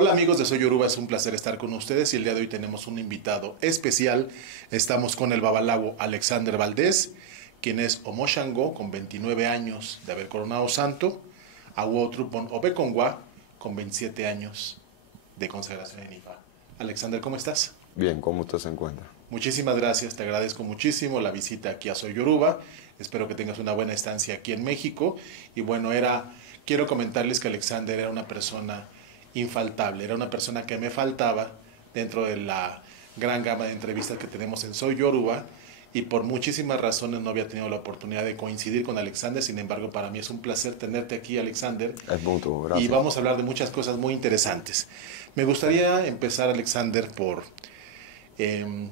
Hola amigos de Soy Yoruba, es un placer estar con ustedes y el día de hoy tenemos un invitado especial. Estamos con el babalawo Alexander Valdés, quien es Omoshango con 29 años de haber coronado santo, Awotrupon Obekongwa con 27 años de consagración en Ifa. Alexander, ¿cómo estás? Bien, ¿cómo usted se encuentra? Muchísimas gracias, te agradezco muchísimo la visita aquí a Soy Yoruba. Espero que tengas una buena estancia aquí en México. Y bueno, quiero comentarles que Alexander era una persona infaltable, era una persona que me faltaba dentro de la gran gama de entrevistas que tenemos en Soy Yoruba, y por muchísimas razones no había tenido la oportunidad de coincidir con Alexander. Sin embargo, para mí es un placer tenerte aquí, Alexander, Es mutuo, y gracias. vamos a hablar de muchas cosas muy interesantes. Me gustaría empezar, Alexander, por... em,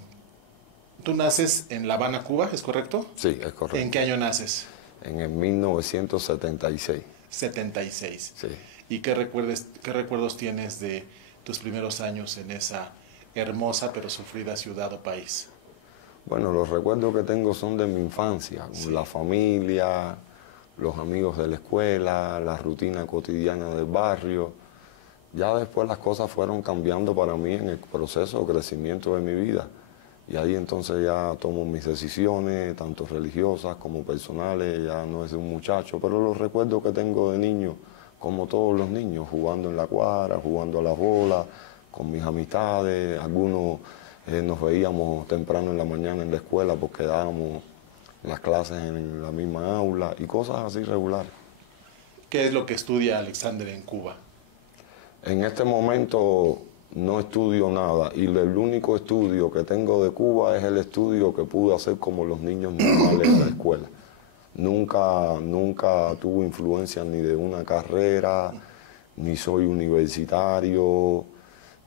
tú naces en La Habana, Cuba, ¿es correcto? Sí, es correcto. ¿En qué año naces? En el 1976. 76. Sí. ¿Y qué recuerdos tienes de tus primeros años en esa hermosa pero sufrida ciudad o país? Bueno, los recuerdos que tengo son de mi infancia, Sí. la familia, los amigos de la escuela, la rutina cotidiana del barrio. Ya después las cosas fueron cambiando para mí en el proceso de crecimiento de mi vida. Y ahí entonces ya tomo mis decisiones, tanto religiosas como personales, ya no es de un muchacho, pero los recuerdos que tengo de niño, como todos los niños, jugando en la cuadra, jugando a la bola, con mis amistades, algunos nos veíamos temprano en la mañana en la escuela porque dábamos las clases en la misma aula y cosas así regulares. ¿Qué es lo que estudia Alexander en Cuba? En este momento no estudio nada y el único estudio que tengo de Cuba es el estudio que pude hacer como los niños normales en la escuela. Nunca tuve influencia ni de una carrera, ni soy universitario,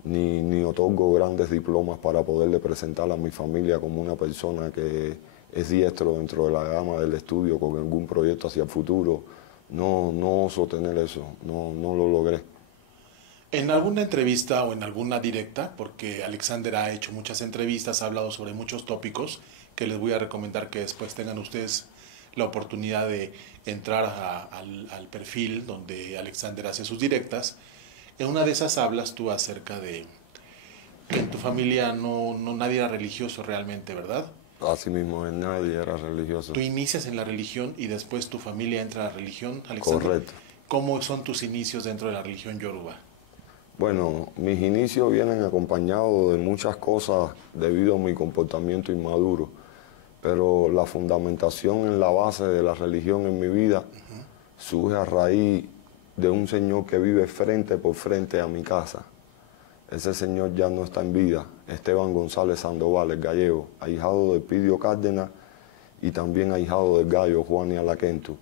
ni otorgo grandes diplomas para poderle presentar a mi familia como una persona que es diestro dentro de la gama del estudio con algún proyecto hacia el futuro. No oso tener eso, no lo logré. En alguna entrevista o en alguna directa, porque Alexander ha hecho muchas entrevistas, ha hablado sobre muchos tópicos que les voy a recomendar que después tengan ustedes la oportunidad de entrar al perfil donde Alexander hace sus directas. En una de esas hablas tú acerca de que en tu familia nadie era religioso realmente, ¿verdad? Así mismo, nadie era religioso. Tú inicias en la religión y después tu familia entra a la religión, Alexander. Correcto. ¿Cómo son tus inicios dentro de la religión yoruba? Bueno, mis inicios vienen acompañados de muchas cosas debido a mi comportamiento inmaduro, pero la fundamentación en la base de la religión en mi vida surge a raíz de un señor que vive frente por frente a mi casa. Ese señor ya no está en vida, Esteban González Sandoval, el gallego, ahijado de Pidio Cárdenas y también ahijado del gallo Juan y Alaquentu.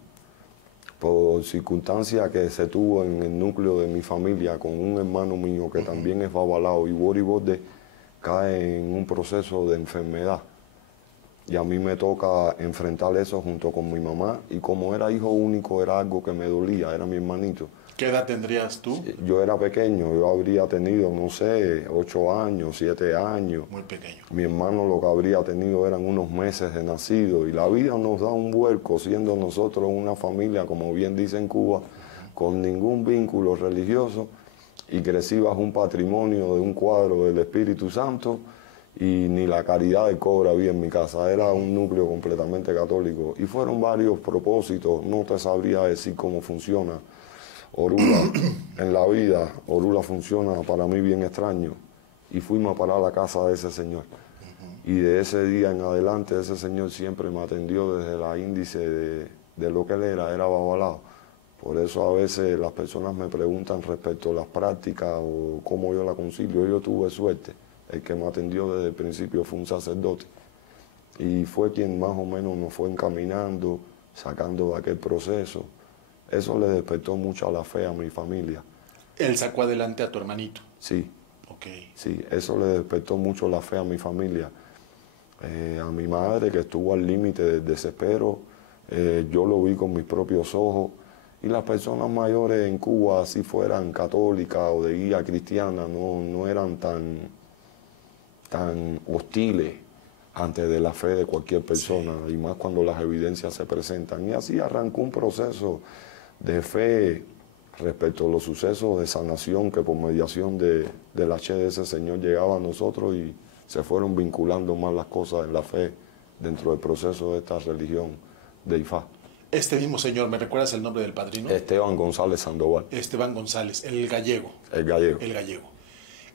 Por circunstancia que se tuvo en el núcleo de mi familia con un hermano mío que también es babalao y boriborde, cae en un proceso de enfermedad. Y a mí me toca enfrentar eso junto con mi mamá, y como era hijo único era algo que me dolía, era mi hermanito. ¿Qué edad tendrías tú? Yo era pequeño, yo habría tenido, no sé, 8 años, 7 años. Muy pequeño. Mi hermano lo que habría tenido eran unos meses de nacido, y la vida nos da un vuelco siendo nosotros una familia, como bien dice en Cuba, con ningún vínculo religioso, y crecí bajo un patrimonio de un cuadro del Espíritu Santo, y ni la caridad de cobra había en mi casa, era un núcleo completamente católico. Y fueron varios propósitos, no te sabría decir cómo funciona Orula en la vida. Orula funciona para mí bien extraño, y fuimos a parar a la casa de ese señor. Y de ese día en adelante ese señor siempre me atendió desde la índice de lo que él era babalao. Por eso a veces las personas me preguntan respecto a las prácticas o cómo yo la concilio. Yo tuve suerte, el que me atendió desde el principio fue un sacerdote, y fue quien más o menos nos fue encaminando, sacando de aquel proceso. Eso le despertó mucho a la fe a mi familia. Él sacó adelante a tu hermanito. Sí, Ok. sí, eso le despertó mucho la fe a mi familia. A mi madre, que estuvo al límite del desespero, yo lo vi con mis propios ojos. Y las personas mayores en Cuba, si fueran católicas o de guía cristiana, no eran tan hostiles antes de la fe de cualquier persona, sí, y más cuando las evidencias se presentan. Y así arrancó un proceso de fe respecto a los sucesos de sanación que por mediación del H de ese Señor llegaba a nosotros y se fueron vinculando más las cosas en la fe dentro del proceso de esta religión de Ifá. Este mismo señor, ¿me recuerdas el nombre del padrino? Esteban González Sandoval. Esteban González, el gallego. El gallego. El gallego.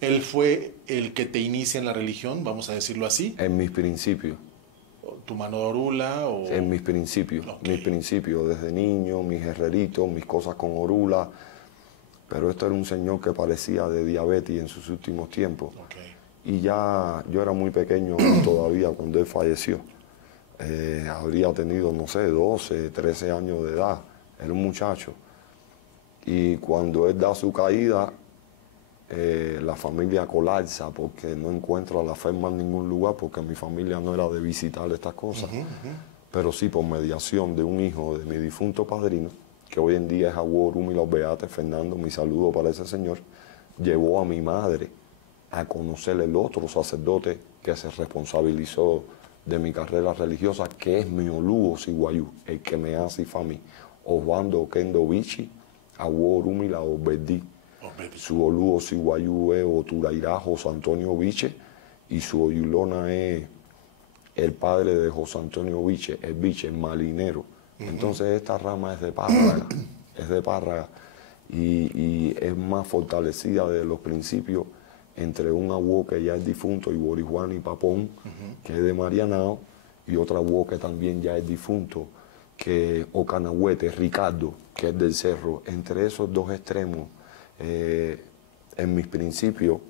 Él fue el que te inicia en la religión, vamos a decirlo así. En mis principios. ¿Tu mano de orula? O... En mis principios. Okay. Mis principios, desde niño, mis herreritos, mis cosas con orula. Pero esto era un señor que parecía de diabetes en sus últimos tiempos. Okay. Y ya yo era muy pequeño todavía cuando él falleció. Habría tenido, no sé, 12, 13 años de edad. Era un muchacho. Y cuando él da su caída, la familia colapsa porque no encuentro a la fe en ningún lugar, porque mi familia no era de visitar estas cosas. Pero sí por mediación de un hijo de mi difunto padrino, que hoy en día es Aguo Orumi Los Beates, Fernando, mi saludo para ese señor, llevó a mi madre a conocer el otro sacerdote que se responsabilizó de mi carrera religiosa, que es mi Oluo Siguayú, el que me hace Ifá, Osvaldo Kendo Bichi, Aguo Orumi La Obedí. Su Oluo Siguayú es Oturairá José Antonio Biche, y su Oyulona es el padre de José Antonio Biche, el Biche, el malinero. Entonces esta rama es de Párraga, y es más fortalecida de los principios entre un abuelo que ya es difunto, Iborijuana y Papón, que es de Marianao, y otro abuelo que también ya es difunto, que Ocanahuete, Ricardo, que es del Cerro. Entre esos dos extremos, en mis principios,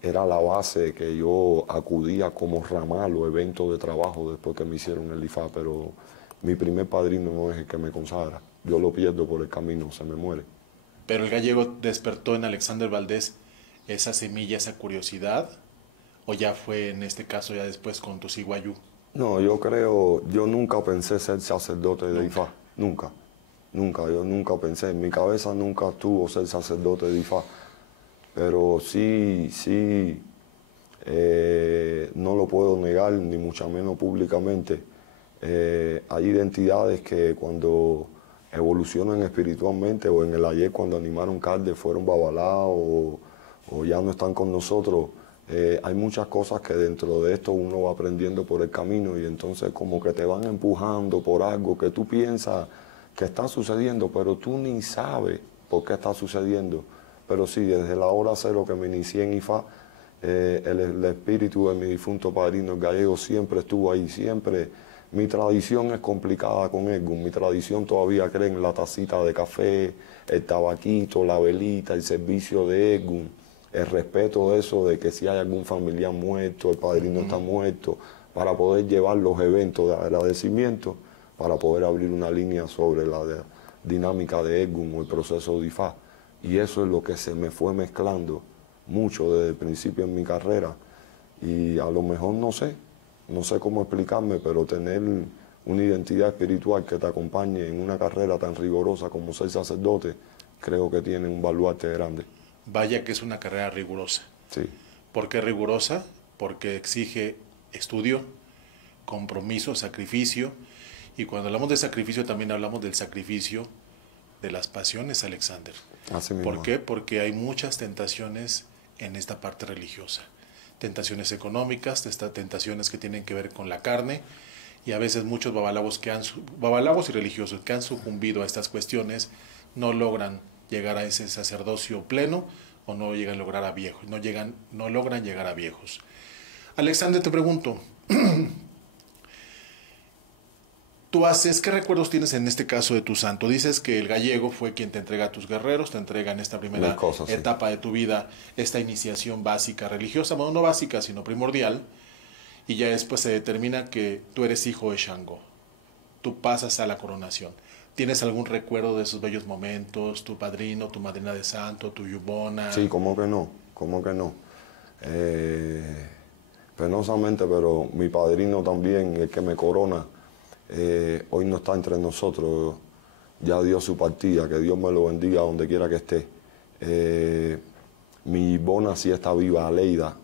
era la base que yo acudía como ramal o evento de trabajo después que me hicieron el Ifá, pero mi primer padrino no es el que me consagra. Yo lo pierdo por el camino, se me muere. Pero el gallego despertó en Alexander Valdés esa semilla, esa curiosidad, o ya fue en este caso ya después con tu Siguayú. No, yo nunca pensé ser sacerdote de Ifá, nunca, yo nunca pensé, en mi cabeza nunca estuvo ser sacerdote de Ifá, pero sí, no lo puedo negar, ni mucho menos públicamente. Hay identidades que cuando evolucionan espiritualmente, o en el ayer cuando animaron Calde fueron babalados o ya no están con nosotros, hay muchas cosas que dentro de esto uno va aprendiendo por el camino, y entonces como que te van empujando por algo que tú piensas que está sucediendo, pero tú ni sabes por qué está sucediendo. Pero sí, desde la hora cero que me inicié en Ifá, el espíritu de mi difunto padrino, el gallego, siempre estuvo ahí, siempre. Mi tradición es complicada con Edgún. Mi tradición todavía cree en la tacita de café, el tabaquito, la velita, el servicio de Edgún, el respeto de eso, de que si hay algún familiar muerto, el padrino está muerto, para poder llevar los eventos de agradecimiento, para poder abrir una línea sobre la dinámica de Edgún o el proceso de Ifá. Y eso es lo que se me fue mezclando mucho desde el principio en mi carrera. Y a lo mejor no sé cómo explicarme, pero tener una identidad espiritual que te acompañe en una carrera tan rigurosa como ser sacerdote, creo que tiene un baluarte grande. Vaya que es una carrera rigurosa. Sí. ¿Por qué rigurosa? Porque exige estudio, compromiso, sacrificio. Y cuando hablamos de sacrificio también hablamos del sacrificio de las pasiones, Alexander. Así mismo. ¿Por qué? Porque hay muchas tentaciones en esta parte religiosa. Tentaciones económicas, tentaciones que tienen que ver con la carne, y a veces muchos babalabos y religiosos que han sucumbido a estas cuestiones no logran llegar a ese sacerdocio pleno, o no llegan a lograr a viejos, no logran llegar a viejos. Alexander, te pregunto, ¿qué recuerdos tienes en este caso de tu santo? Dices que el gallego fue quien te entrega a tus guerreros, te entrega en esta primera etapa de tu vida esta iniciación básica religiosa, bueno, no básica, sino primordial, y ya después se determina que tú eres hijo de Shango. Tú pasas a la coronación. ¿Tienes algún recuerdo de esos bellos momentos? ¿Tu padrino, tu madrina de santo, tu yubona? Sí, ¿cómo que no? Penosamente, pero mi padrino también, el que me corona, hoy no está entre nosotros, ya dio su partida, que Dios me lo bendiga donde quiera que esté. Mi bona sí está viva, Aleida,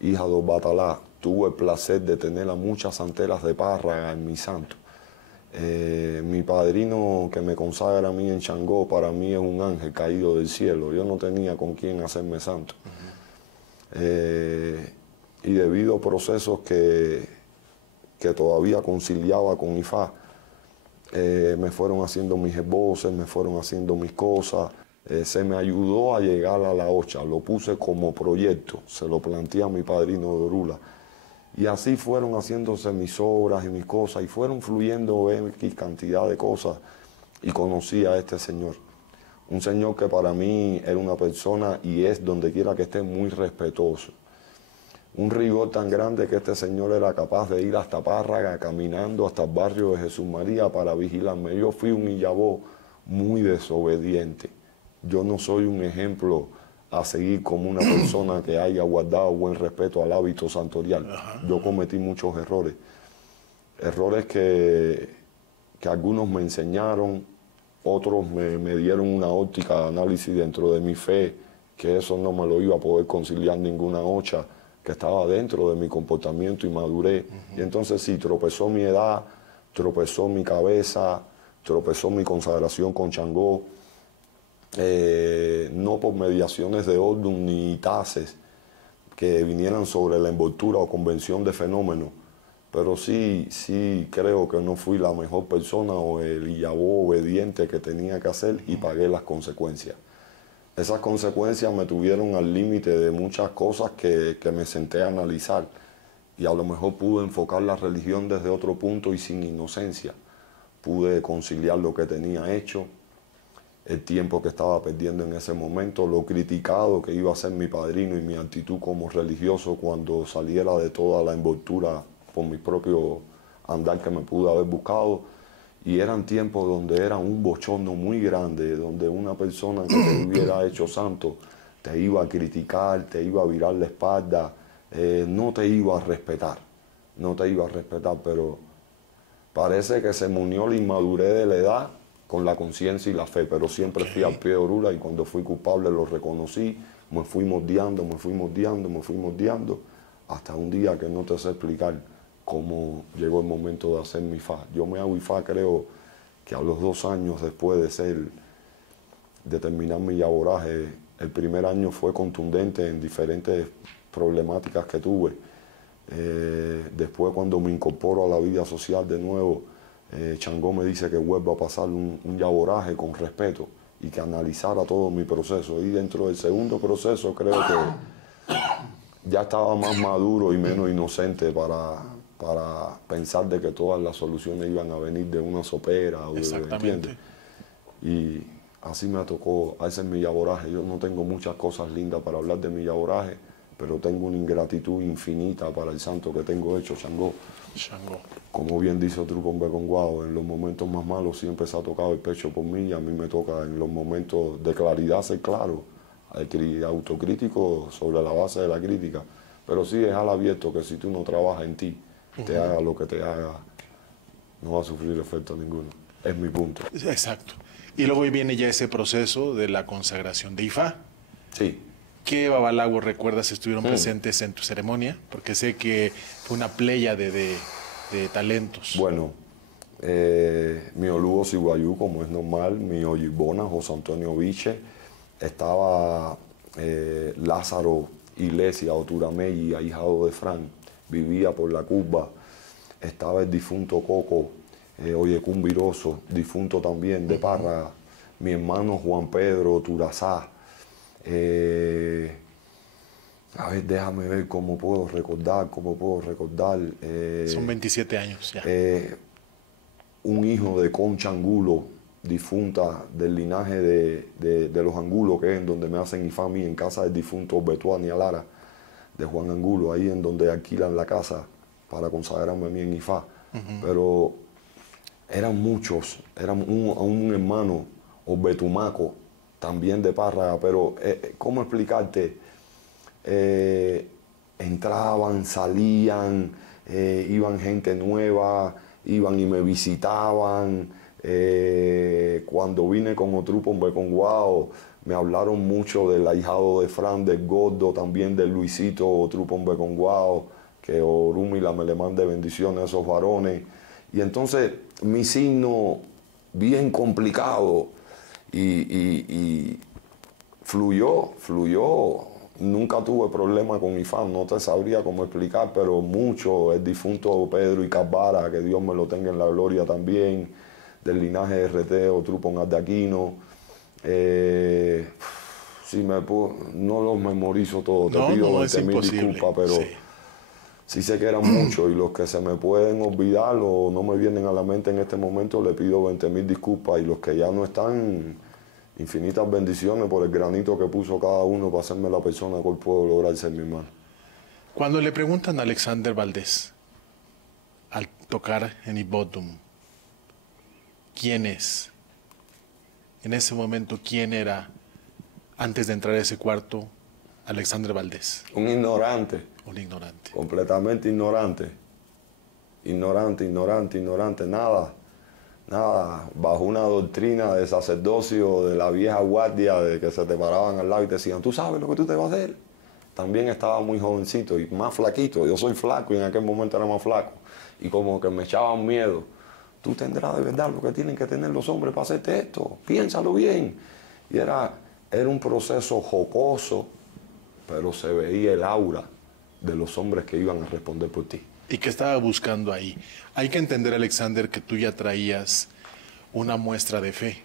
hija de Batalá. Tuve el placer de tener a muchas santeras de Párraga en mi santo. Mi padrino que me consagra a mí en Changó, para mí es un ángel caído del cielo. Yo no tenía con quién hacerme santo. Y debido a procesos que todavía conciliaba con Ifá, me fueron haciendo mis esbozos, me fueron haciendo mis cosas. Se me ayudó a llegar a la OCHA, lo puse como proyecto, se lo planteé a mi padrino de Orula. Y así fueron haciéndose mis obras y mis cosas, y fueron fluyendo X cantidad de cosas, y conocí a este señor. Un señor que para mí era una persona, y es donde quiera que esté, muy respetuoso. Un rigor tan grande que este señor era capaz de ir hasta Párraga, caminando hasta el barrio de Jesús María para vigilarme. Yo fui un Illabó muy desobediente. Yo no soy un ejemplo a seguir como una persona que haya guardado buen respeto al hábito santorial. Yo cometí muchos errores. Errores que algunos me enseñaron, otros me dieron una óptica de análisis dentro de mi fe, que eso no me lo iba a poder conciliar ninguna OCHA, que estaba dentro de mi comportamiento y madurez. Y entonces sí, tropezó mi edad, tropezó mi cabeza, tropezó mi consagración con Changó, no por mediaciones de Ordum ni tases que vinieran sobre la envoltura o convención de fenómenos, pero sí creo que no fui la mejor persona o el Illabó obediente que tenía que hacer, y pagué las consecuencias. Esas consecuencias me tuvieron al límite de muchas cosas que me senté a analizar, y a lo mejor pude enfocar la religión desde otro punto y sin inocencia. Pude conciliar lo que tenía hecho, el tiempo que estaba perdiendo en ese momento, lo criticado que iba a ser mi padrino y mi actitud como religioso cuando saliera de toda la envoltura por mi propio andar que me pude haber buscado. Y eran tiempos donde era un bochorno muy grande, donde una persona que te hubiera hecho santo te iba a criticar, te iba a virar la espalda, no te iba a respetar, pero parece que se me unió la inmadurez de la edad con la conciencia y la fe, pero siempre fui al pie de Orula, y cuando fui culpable lo reconocí, me fui moldeando, hasta un día que no te sé explicar cómo llegó el momento de hacer mi Ifá. Yo me hago Ifá, creo que a los 2 años después de terminar mi yaboraje. El primer año fue contundente en diferentes problemáticas que tuve. Después, cuando me incorporo a la vida social de nuevo, Changó me dice que vuelva a pasar un yaboraje con respeto y que analizara todo mi proceso. Y dentro del segundo proceso creo que ya estaba más maduro y menos inocente para pensar de que todas las soluciones iban a venir de una sopera. Exactamente. Y así me tocó hacer mi yaboraje. Yo no tengo muchas cosas lindas para hablar de mi yaboraje, pero tengo una ingratitud infinita para el santo que tengo hecho, Changó. Como bien dice Trupón Beconguao, en los momentos más malos siempre se ha tocado el pecho por mí, y a mí me toca en los momentos de claridad ser claro, autocrítico sobre la base de la crítica, pero sí dejar abierto que si tú no trabajas en ti, te haga lo que te haga, no va a sufrir efecto ninguno. Es mi punto. Exacto. Y luego viene ya ese proceso de la consagración de Ifá. Sí. ¿Qué babalawos recuerdas estuvieron presentes en tu ceremonia? Porque sé que fue una pléyade de talentos. Bueno, mi Olugo Siguayú, como es normal, mi Oyibona, José Antonio Viche, estaba Lázaro Iglesia Oturamey, ahijado de Fran, vivía por la curva. Estaba el difunto Coco, Oyecún Viroso, difunto también de Párraga, mi hermano Juan Pedro Turazá. A ver, déjame ver cómo puedo recordar. Son 27 años ya. Un hijo de Concha Angulo, difunta del linaje de los Angulo, que es en donde me hacen Ifá a mí, en casa del difunto Betuani Alara, de Juan Angulo, ahí en donde alquilan la casa para consagrarme a mí en Ifá. Pero eran muchos, eran un hermano, Obetumaco, también de Párraga, pero ¿cómo explicarte? Entraban, salían, iban gente nueva, iban y me visitaban. Cuando vine con Otrupón Beconguao, me hablaron mucho del ahijado de Fran, del Gordo, también del Luisito Otrupón Beconguao, que Orúmila me le mande bendiciones a esos varones. Y entonces mi signo, bien complicado, y fluyó. Nunca tuve problema con IFAM, no te sabría cómo explicar, pero mucho, el difunto Pedro Icabara, que Dios me lo tenga en la gloria también, del linaje RT o Trupon Ardaquino. No los memorizo todos, te pido 20.000 disculpas, pero sí sé que eran muchos, y los que se me pueden olvidar o no me vienen a la mente en este momento, le pido 20.000 disculpas, y los que ya no están, infinitas bendiciones por el granito que puso cada uno para hacerme la persona que hoy puedo lograr ser mi hermano. Cuando le preguntan a Alexander Valdés, al tocar en Ibodum, ¿quién es? En ese momento, ¿quién era, antes de entrar a ese cuarto, Alexander Valdés? Un ignorante. Un ignorante. Completamente ignorante. Ignorante, nada, bajo una doctrina de sacerdocio de la vieja guardia, de que se te paraban al lado y te decían, ¿tú sabes lo que tú te vas a hacer? También estaba muy jovencito y más flaquito. Yo soy flaco y en aquel momento era más flaco. Y como que me echaban miedo. Tú tendrás de verdad lo que tienen que tener los hombres para hacerte esto. Piénsalo bien. Y era un proceso jocoso, pero se veía el aura de los hombres que iban a responder por ti. ¿Y qué estaba buscando ahí? Hay que entender, Alexander, que tú ya traías una muestra de fe.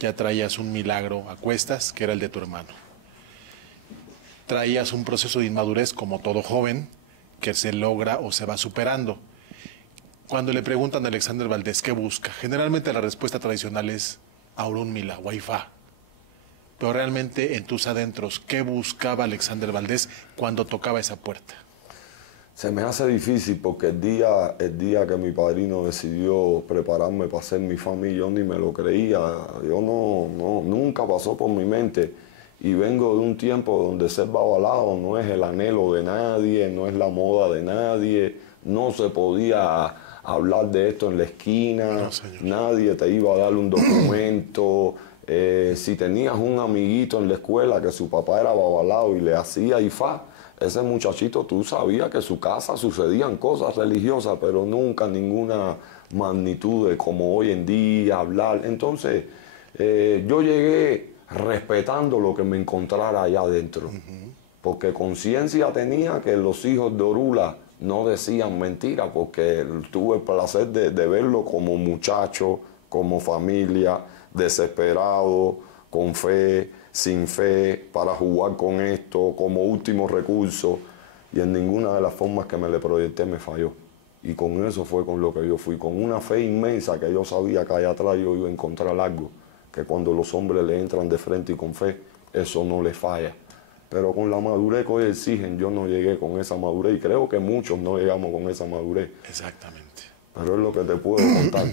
Ya traías un milagro a cuestas, que era el de tu hermano. Traías un proceso de inmadurez, como todo joven, que se logra o se va superando. Cuando le preguntan a Alexander Valdés qué busca, generalmente la respuesta tradicional es Aurun Mila, Waifa. Pero realmente en tus adentros, ¿qué buscaba Alexander Valdés cuando tocaba esa puerta? Se me hace difícil porque el día que mi padrino decidió prepararme para ser mi familia, yo ni me lo creía. Yo nunca pasó por mi mente. Y vengo de un tiempo donde ser babalao no es el anhelo de nadie, no es la moda de nadie, no se podía hablar de esto en la esquina, nadie te iba a dar un documento. Si tenías un amiguito en la escuela que su papá era babalao y le hacía ifá, ese muchachito, tú sabías que en su casa sucedían cosas religiosas, pero nunca ninguna magnitud de como hoy en día hablar. Entonces, yo llegué respetando lo que me encontrara allá adentro, porque conciencia tenía que los hijos de Orula no decían mentiras, porque tuve el placer de verlo como muchacho, como familia, desesperado, con fe, sin fe, para jugar con esto, como último recurso, y en ninguna de las formas que me le proyecté me falló. Y con eso fue con lo que yo fui, con una fe inmensa que yo sabía que allá atrás yo iba a encontrar algo, que cuando los hombres le entran de frente y con fe, eso no le falla. Pero con la madurez que hoy exigen, yo no llegué con esa madurez, y creo que muchos no llegamos con esa madurez. Exactamente. Pero es lo que te puedo contar.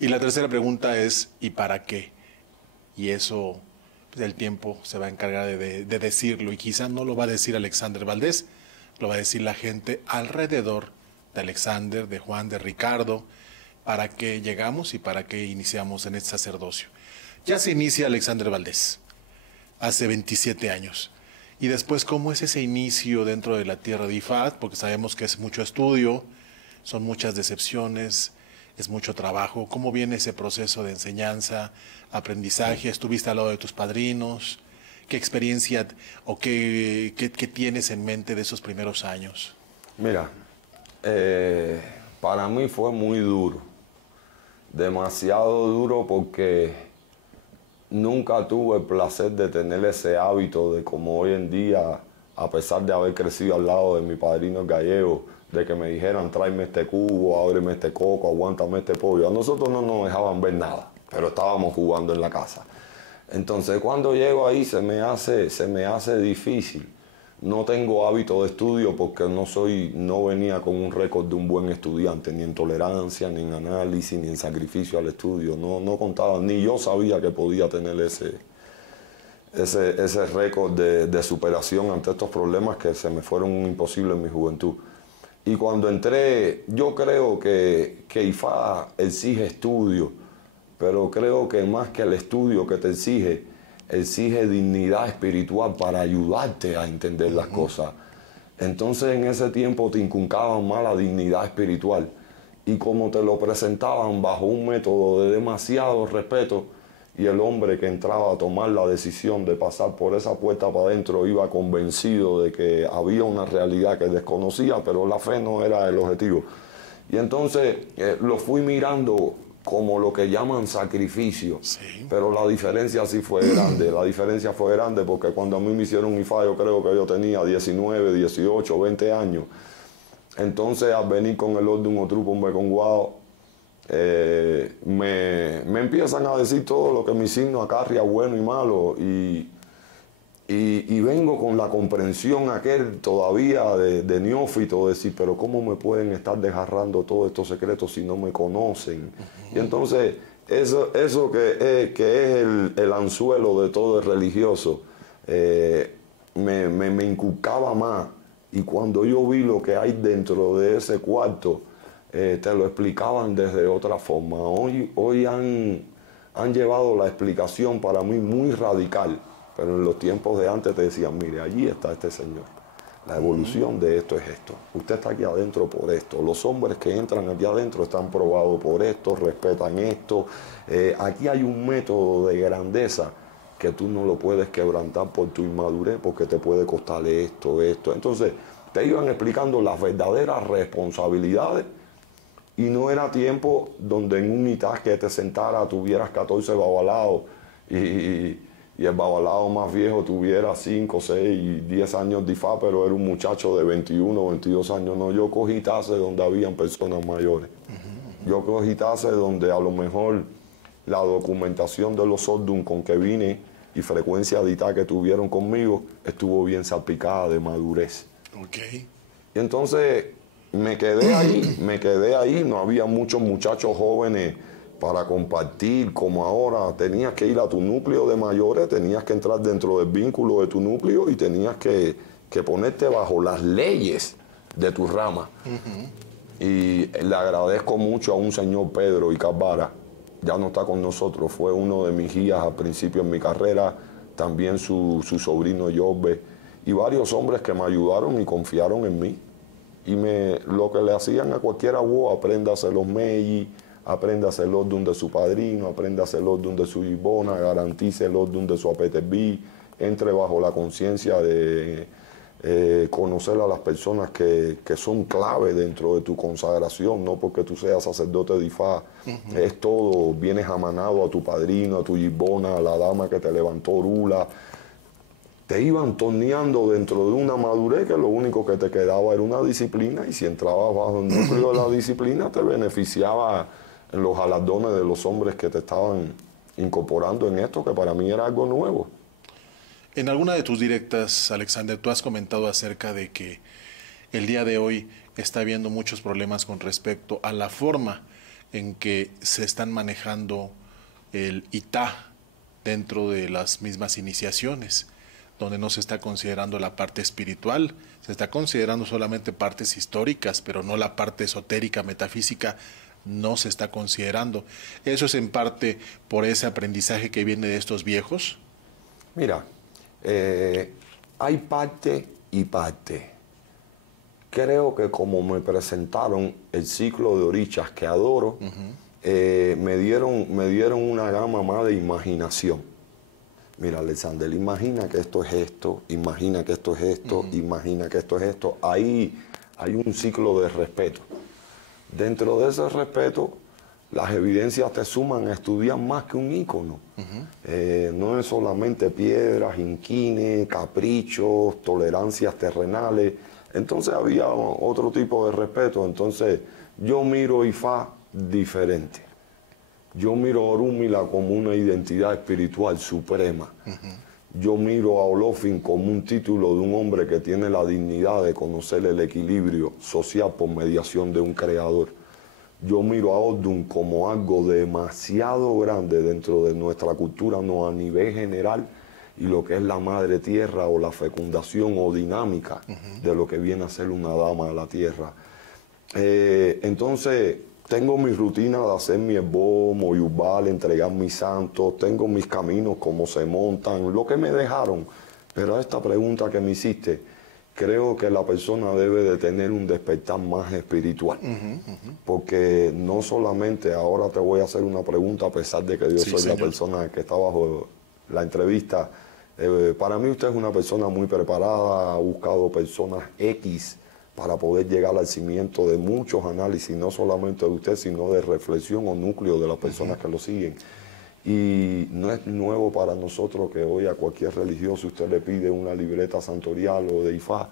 Y la tercera pregunta es, ¿y para qué? Y eso, pues, el tiempo se va a encargar de decirlo, y quizá no lo va a decir Alexander Valdés, lo va a decir la gente alrededor de Alexander, de Juan, de Ricardo, para qué llegamos y para qué iniciamos en este sacerdocio. Ya se inicia Alexander Valdés, hace 27 años. Y después, ¿cómo es ese inicio dentro de la tierra de Ifat? Porque sabemos que es mucho estudio, son muchas decepciones, es mucho trabajo. ¿Cómo viene ese proceso de enseñanza, aprendizaje? ¿Estuviste al lado de tus padrinos? ¿Qué experiencia o qué tienes en mente de esos primeros años? Mira, para mí fue muy duro, demasiado duro, porque nunca tuve el placer de tener ese hábito de, como hoy en día, a pesar de haber crecido al lado de mi padrino gallego, de que me dijeran, tráeme este cubo, ábreme este coco, aguántame este pollo. A nosotros no nos dejaban ver nada, pero estábamos jugando en la casa. Entonces, cuando llego ahí se me hace difícil. No tengo hábito de estudio porque no venía con un récord de un buen estudiante, ni en tolerancia, ni en análisis, ni en sacrificio al estudio. No contaba, ni yo sabía que podía tener ese récord de superación ante estos problemas que se me fueron imposibles en mi juventud. Y cuando entré, yo creo que IFA exige estudio, pero creo que más que el estudio que te exige dignidad espiritual para ayudarte a entender las cosas. Entonces en ese tiempo te inculcaban más la dignidad espiritual. y como te lo presentaban bajo un método de demasiado respeto, y el hombre que entraba a tomar la decisión de pasar por esa puerta para adentro iba convencido de que había una realidad que desconocía, pero la fe no era el objetivo. Y entonces lo fui mirando como lo que llaman sacrificio, Sí. pero la diferencia sí fue grande. La diferencia fue grande porque cuando a mí me hicieron IFA, yo creo que yo tenía 19, 18, 20 años. Entonces, al venir con el orden o truco un beconguado, me empiezan a decir todo lo que mi signo acarrea, bueno y malo, y vengo con la comprensión aquel todavía de neófito, de decir, pero ¿cómo me pueden estar desgarrando todos estos secretos si no me conocen? Y entonces, eso que es el anzuelo de todo el religioso, me inculcaba más. Y cuando yo vi lo que hay dentro de ese cuarto, te lo explicaban desde otra forma. Hoy han llevado la explicación para mí muy radical, pero en los tiempos de antes te decían, mire, allí está este señor. La evolución de esto es esto. Usted está aquí adentro por esto. Los hombres que entran aquí adentro están probados por esto, respetan esto. Aquí hay un método de grandeza que tú no lo puedes quebrantar por tu inmadurez porque te puede costar esto. Entonces, te iban explicando las verdaderas responsabilidades y no era tiempo donde en un mitad que te sentara tuvieras 14 babalaos y el babalao más viejo tuviera 5, 6, 10 años de IFA, pero era un muchacho de 21, 22 años. No, yo cogí tases donde habían personas mayores. Yo cogí tases donde a lo mejor la documentación de los Sordun con que vine y frecuencia de ITA que tuvieron conmigo estuvo bien salpicada de madurez. Okay. Y entonces me quedé ahí, no había muchos muchachos jóvenes para compartir como ahora. Tenías que ir a tu núcleo de mayores, tenías que entrar dentro del vínculo de tu núcleo y tenías que ponerte bajo las leyes de tu rama. Y le agradezco mucho a un señor Pedro Icabara, ya no está con nosotros, fue uno de mis guías al principio en mi carrera, también su sobrino Jorbe, y varios hombres que me ayudaron y confiaron en mí. Y lo que le hacían a cualquier abuelo, apréndase los Meiji, apréndase el orden de su padrino, apréndase el orden de su ibona, garantice el orden de su apetebí, entre bajo la conciencia de conocer a las personas que son clave dentro de tu consagración, no porque tú seas sacerdote de Ifá, es todo, vienes amanado a tu padrino, a tu ibona, a la dama que te levantó Orula. Te iban torneando dentro de una madurez que lo único que te quedaba era una disciplina, y si entrabas bajo el núcleo de la disciplina te beneficiaba en los galardones de los hombres que te estaban incorporando en esto, que para mí era algo nuevo. En alguna de tus directas, Alexander, tú has comentado acerca de que el día de hoy está habiendo muchos problemas con respecto a la forma en que se están manejando el ITA dentro de las mismas iniciaciones, donde no se está considerando la parte espiritual, se está considerando solamente partes históricas, pero no la parte esotérica, metafísica, no se está considerando. ¿Eso es en parte por ese aprendizaje que viene de estos viejos? Mira, hay parte y parte. Creo que como me presentaron el ciclo de orichas que adoro, me dieron una gama más de imaginación. Mira, Alexander, imagina que esto es esto, imagina que esto es esto, imagina que esto es esto. Ahí hay un ciclo de respeto. Dentro de ese respeto, las evidencias te suman a estudiar más que un ícono. No es solamente piedras, inquines, caprichos, tolerancias terrenales. Entonces había otro tipo de respeto. Entonces yo miro Ifá diferente. Yo miro a Orúmila como una identidad espiritual suprema. Yo miro a Olofin como un título de un hombre que tiene la dignidad de conocer el equilibrio social por mediación de un creador. Yo miro a Odun como algo demasiado grande dentro de nuestra cultura, no a nivel general, y lo que es la madre tierra o la fecundación o dinámica de lo que viene a ser una dama de la tierra. Entonces, tengo mi rutina de hacer mi esbo, moyubal, entregar mis santos, tengo mis caminos, cómo se montan, lo que me dejaron. Pero a esta pregunta que me hiciste, creo que la persona debe de tener un despertar más espiritual. Porque no solamente, ahora te voy a hacer una pregunta, a pesar de que yo soy señor. la persona que está bajo la entrevista. Para mí usted es una persona muy preparada, ha buscado personas X para poder llegar al cimiento de muchos análisis, no solamente de usted, sino de reflexión o núcleo de las personas que lo siguen. Y no es nuevo para nosotros que hoy a cualquier religioso usted le pide una libreta santorial o de Ifá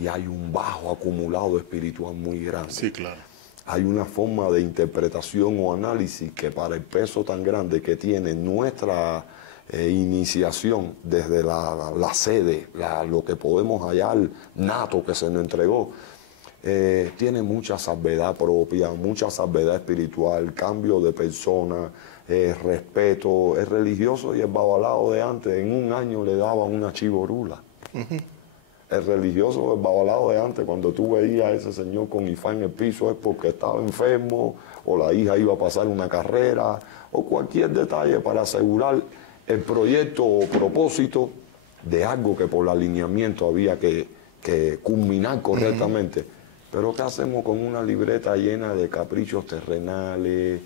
y hay un bajo acumulado espiritual muy grande. Sí, claro. Hay una forma de interpretación o análisis que para el peso tan grande que tiene nuestra iniciación desde la sede, lo que podemos hallar nato que se nos entregó, tiene mucha salvedad propia, mucha salvedad espiritual, cambio de persona, respeto. El religioso y el babalao de antes en un año le daban una chiborula. El religioso, el babalao de antes, cuando tú veías a ese señor con Ifá en el piso es porque estaba enfermo o la hija iba a pasar una carrera o cualquier detalle para asegurar el proyecto o propósito de algo que por el alineamiento había que culminar correctamente. Pero ¿qué hacemos con una libreta llena de caprichos terrenales,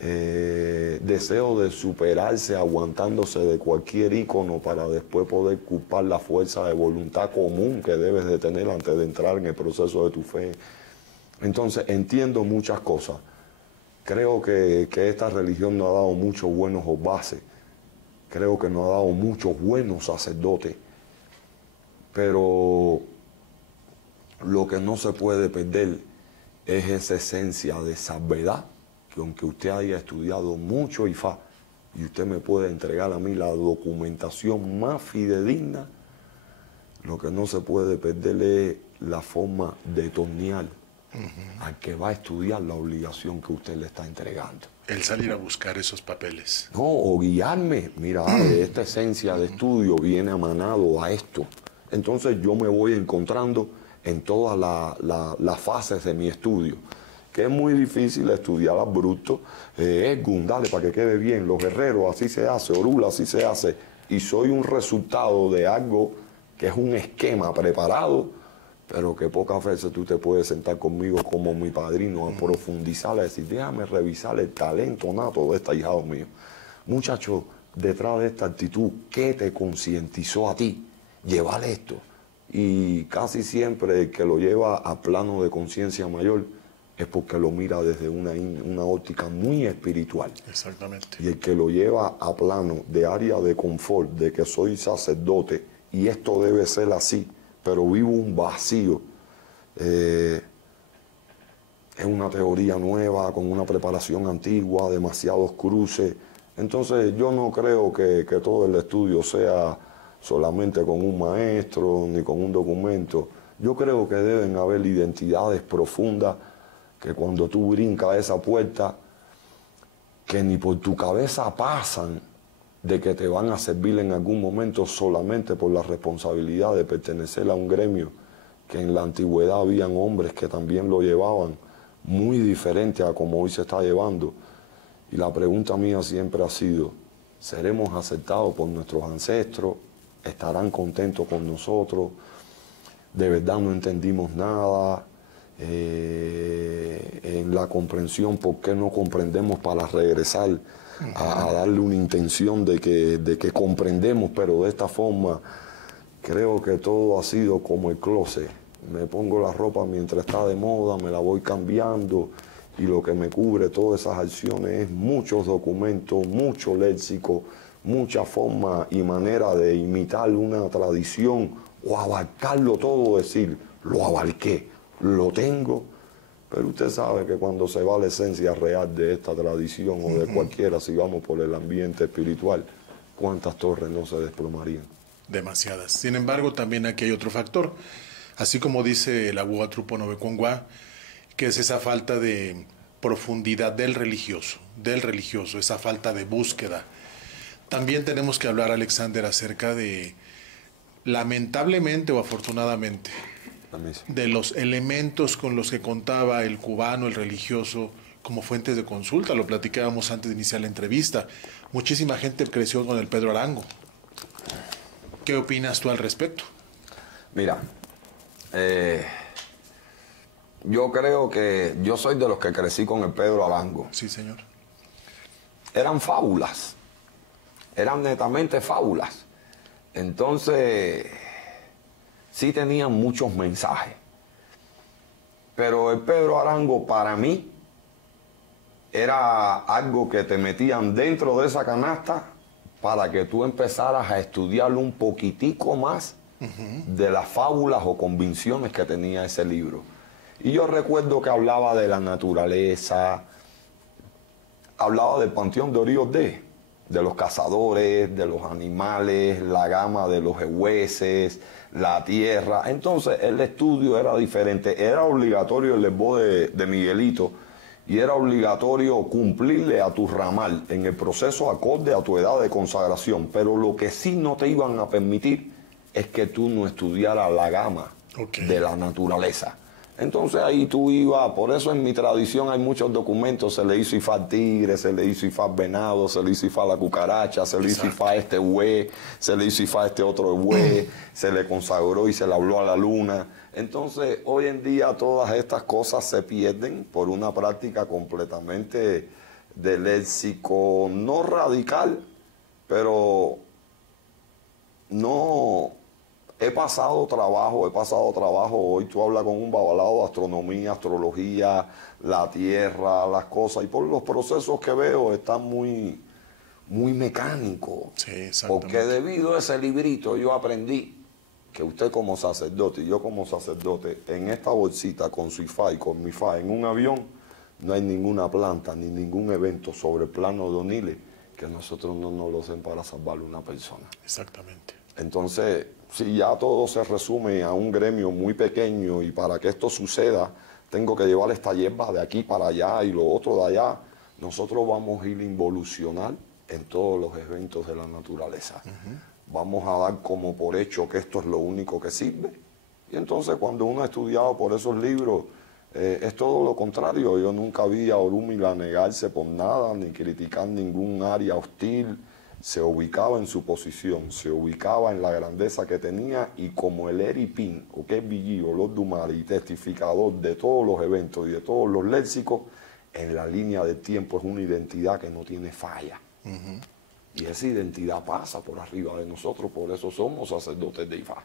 deseo de superarse aguantándose de cualquier ícono para después poder culpar la fuerza de voluntad común que debes de tener antes de entrar en el proceso de tu fe? Entonces entiendo muchas cosas. Creo que esta religión nos ha dado muchos buenos bases. Creo que nos ha dado muchos buenos sacerdotes. Pero lo que no se puede perder es esa esencia de salvedad, que aunque usted haya estudiado mucho Ifá, y usted me puede entregar a mí la documentación más fidedigna, lo que no se puede perder es la forma de tornear al que va a estudiar la obligación que usted le está entregando. El salir a buscar esos papeles. No, o guiarme. Mira, esta esencia de estudio viene amanado a esto. Entonces yo me voy encontrando en todas las fases de mi estudio, que es muy difícil estudiar a bruto. Edgun, dale, para que quede bien, los guerreros, así se hace, Orula, así se hace, y soy un resultado de algo que es un esquema preparado, pero que pocas veces tú te puedes sentar conmigo como mi padrino a profundizar, a decir, déjame revisar el talento nato de este hijado mío. Muchacho, detrás de esta actitud, ¿qué te concientizó a ti? Llevar esto. Y casi siempre el que lo lleva a plano de conciencia mayor es porque lo mira desde una óptica muy espiritual. Exactamente. Y el que lo lleva a plano de área de confort, de que soy sacerdote y esto debe ser así, pero vivo un vacío, es una teoría nueva, con una preparación antigua, demasiados cruces. Entonces yo no creo que todo el estudio sea solamente con un maestro ni con un documento. Yo creo que deben haber identidades profundas que cuando tú brincas esa puerta, que ni por tu cabeza pasan de que te van a servir en algún momento solamente por la responsabilidad de pertenecer a un gremio, que en la antigüedad habían hombres que también lo llevaban muy diferente a como hoy se está llevando. Y la pregunta mía siempre ha sido, ¿seremos aceptados por nuestros ancestros? ¿Estarán contentos con nosotros? ¿De verdad no entendimos nada? En la comprensión, ¿por qué no comprendemos para regresar a darle una intención de que comprendemos? Pero de esta forma creo que todo ha sido como el closet. Me pongo la ropa mientras está de moda, me la voy cambiando y lo que me cubre todas esas acciones es muchos documentos, mucho léxico, mucha forma y manera de imitar una tradición o abarcarlo todo, decir, lo abarqué, lo tengo. Pero usted sabe que cuando se va la esencia real de esta tradición o de cualquiera, si vamos por el ambiente espiritual, ¿cuántas torres no se desplomarían? Demasiadas. Sin embargo, también aquí hay otro factor. Así como dice la Bua Trupo Novecongua, que es esa falta de profundidad del religioso, esa falta de búsqueda. También tenemos que hablar, Alexander, acerca de, lamentablemente o afortunadamente, de los elementos con los que contaba el cubano, el religioso, como fuentes de consulta. Lo platicábamos antes de iniciar la entrevista. Muchísima gente creció con el Pedro Arango. ¿Qué opinas tú al respecto? Mira, yo creo que yo soy de los que crecí con el Pedro Arango. Sí, señor. Eran fábulas, eran netamente fábulas. Entonces, sí tenían muchos mensajes. Pero el Pedro Arango para mí era algo que te metían dentro de esa canasta para que tú empezaras a estudiarlo un poquitico más de las fábulas o convicciones que tenía ese libro. Y yo recuerdo que hablaba de la naturaleza, hablaba del panteón de Oriol de los cazadores, de los animales, la gama de los jueces, la tierra. Entonces el estudio era diferente, era obligatorio el esbo de Miguelito y era obligatorio cumplirle a tu ramal en el proceso acorde a tu edad de consagración, pero lo que sí no te iban a permitir es que tú no estudiaras la gama de la naturaleza. Entonces ahí tú ibas, por eso en mi tradición hay muchos documentos, se le hizo ifá al tigre, se le hizo ifá al venado, se le hizo ifá a la cucaracha, se le hizo ifá a este hue, se le hizo ifá a este otro hue, se le consagró y se le habló a la luna. Entonces hoy en día todas estas cosas se pierden por una práctica completamente de léxico, no radical, pero no... He pasado trabajo, hoy tú hablas con un babalao de astronomía, astrología, la tierra, las cosas, y por los procesos que veo están muy mecánicos. Sí, exactamente. Porque debido a ese librito yo aprendí que usted como sacerdote y yo como sacerdote, en esta bolsita con su ifá y con mi ifá en un avión, no hay ninguna planta ni ningún evento sobre el plano de Oniles que nosotros no nos lo den para salvarle a una persona. Exactamente. Entonces, si ya todo se resume a un gremio muy pequeño y para que esto suceda, tengo que llevar esta hierba de aquí para allá y lo otro de allá, nosotros vamos a ir a involucionar en todos los eventos de la naturaleza. Vamos a dar como por hecho que esto es lo único que sirve. Y entonces cuando uno ha estudiado por esos libros, es todo lo contrario. Yo nunca vi a Orúmila negarse por nada, ni criticar ningún área hostil. Se ubicaba en su posición, se ubicaba en la grandeza que tenía y como el Eripín, o que es Villío, los Dumari, y testificador de todos los eventos y de todos los léxicos, en la línea del tiempo es una identidad que no tiene falla. Y esa identidad pasa por arriba de nosotros, por eso somos sacerdotes de Ifá.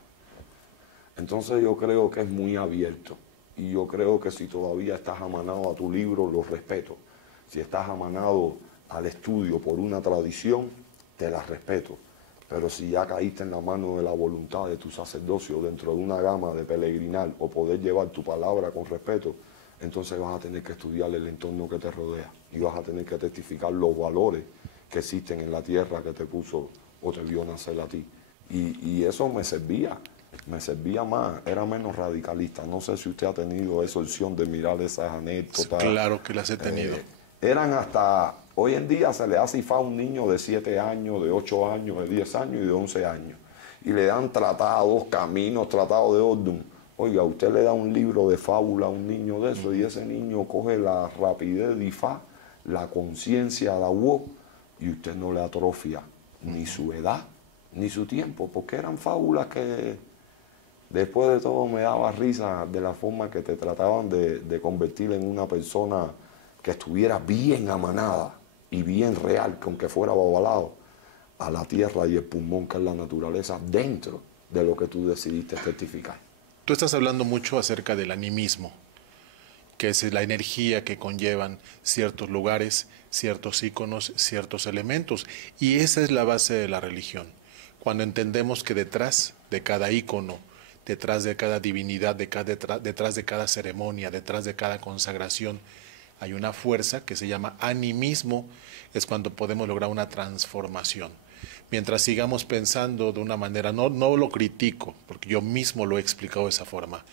Entonces yo creo que es muy abierto y yo creo que si todavía estás amanado a tu libro, lo respeto. Si estás amanado al estudio por una tradición, te la respeto, pero si ya caíste en la mano de la voluntad de tu sacerdocio dentro de una gama de peregrinal o poder llevar tu palabra con respeto, entonces vas a tener que estudiar el entorno que te rodea y vas a tener que testificar los valores que existen en la tierra que te puso o te vio nacer a ti. Y eso me servía más, era menos radicalista. No sé si usted ha tenido esa opción de mirar esas anécdotas. Claro que las he tenido. Eran hasta... Hoy en día se le hace ifá a un niño de 7 años, de 8 años, de 10 años y de 11 años. Y le dan tratados, caminos, tratados de orden. Oiga, usted le da un libro de fábula a un niño de eso y ese niño coge la rapidez de ifá, la conciencia, la UO, y usted no le atrofia ni su edad, ni su tiempo, porque eran fábulas que después de todo me daba risa de la forma que te trataban de convertir en una persona que estuviera bien amanada y bien real, que aunque fuera babalado, a la tierra y el pulmón que es la naturaleza, dentro de lo que tú decidiste testificar. Tú estás hablando mucho acerca del animismo, que es la energía que conllevan ciertos lugares, ciertos íconos, ciertos elementos, y esa es la base de la religión. Cuando entendemos que detrás de cada ícono, detrás de cada divinidad, detrás de cada ceremonia, detrás de cada consagración, hay una fuerza que se llama animismo, es cuando podemos lograr una transformación. Mientras sigamos pensando de una manera, no lo critico, porque yo mismo lo he explicado de esa forma,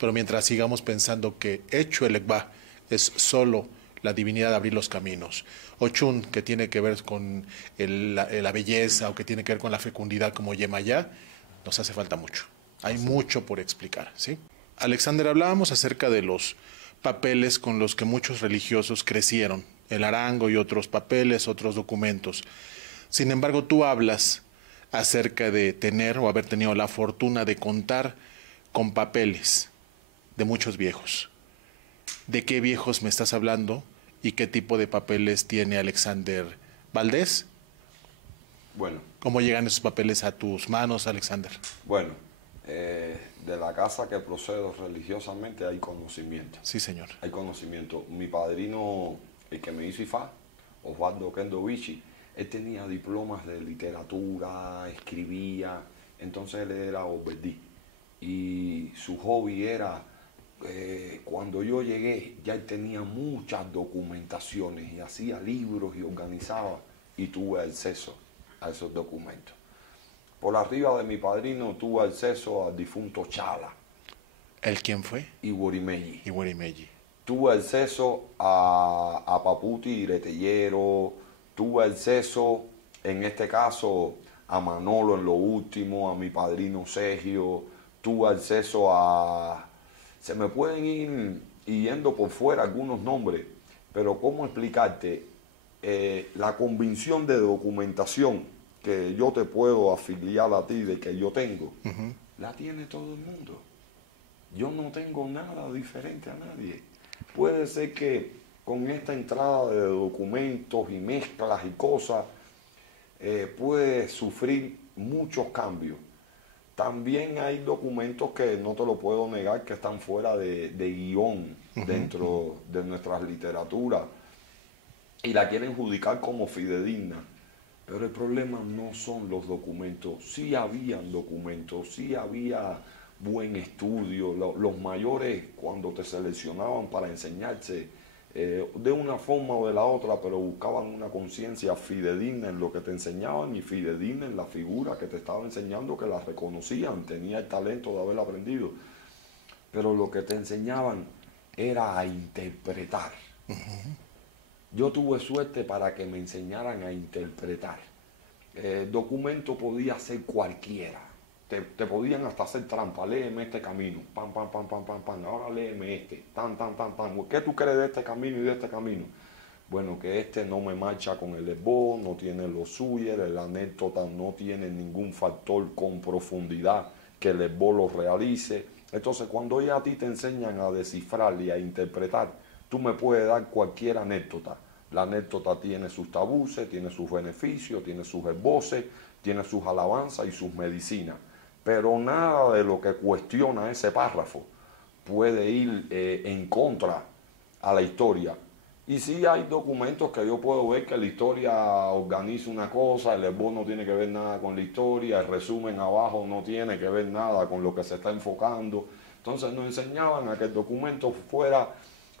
pero mientras sigamos pensando que hecho el Ekba es solo la divinidad de abrir los caminos, Ochun, que tiene que ver con la belleza o que tiene que ver con la fecundidad como Yemayá, nos hace falta mucho. Hay mucho por explicar, ¿sí? Alexander, hablábamos acerca de los papeles con los que muchos religiosos crecieron, el arango y otros papeles, otros documentos. Sin embargo, tú hablas acerca de tener o haber tenido la fortuna de contar con papeles de muchos viejos. ¿De qué viejos me estás hablando y qué tipo de papeles tiene Alexander Valdés? Bueno, ¿Cómo llegan esos papeles a tus manos, Alexander? bueno, de la casa que procedo religiosamente hay conocimiento. Sí, señor. Hay conocimiento. Mi padrino, el que me hizo IFA, Osvaldo Kendovici, él tenía diplomas de literatura, escribía, entonces él era obedí. Y su hobby era, cuando yo llegué, ya él tenía muchas documentaciones y hacía libros y organizaba, y tuve acceso a esos documentos. Por arriba de mi padrino tuve acceso al difunto Chala ¿El quién fue? y Worimeji. Iguarimeji. Tuve acceso a Paputi Retellero, tuve acceso, en este caso, a Manolo en lo último, a mi padrino Sergio, tuve acceso a... Se me pueden ir yendo por fuera algunos nombres, pero ¿cómo explicarte? La convicción de documentación que yo te puedo afiliar a ti de que yo tengo, la tiene todo el mundo. Yo no tengo nada diferente a nadie. Puede ser que con esta entrada de documentos y mezclas y cosas, puede sufrir muchos cambios. También hay documentos que no te lo puedo negar que están fuera de guión dentro de nuestras literaturas y la quieren judicar como fidedigna. Pero el problema no son los documentos. Sí habían documentos, sí había buen estudio. Los mayores, cuando te seleccionaban para enseñarse de una forma o de la otra, pero buscaban una conciencia fidedigna en lo que te enseñaban y fidedigna en la figura que te estaba enseñando, que la reconocían, tenía el talento de haber aprendido. Pero lo que te enseñaban era a interpretar. Yo tuve suerte para que me enseñaran a interpretar. Documento podía ser cualquiera. Te podían hasta hacer trampa. Léeme este camino. Pam, pam, pam, pam, pam, pam. Ahora léeme este. Tan, tan, tan, tan. ¿Qué tú crees de este camino y de este camino? Bueno, que este no me marcha con el esbozo, no tiene los suyos, la anécdota no tiene ningún factor con profundidad que el esbozo lo realice. Entonces, cuando ya a ti te enseñan a descifrar y a interpretar, tú me puedes dar cualquier anécdota. La anécdota tiene sus tabuces, tiene sus beneficios, tiene sus esboces, tiene sus alabanzas y sus medicinas. Pero nada de lo que cuestiona ese párrafo puede ir en contra a la historia. Y sí hay documentos que yo puedo ver que la historia organiza una cosa, el esbozo no tiene que ver nada con la historia, el resumen abajo no tiene que ver nada con lo que se está enfocando. Entonces nos enseñaban a que el documento fuera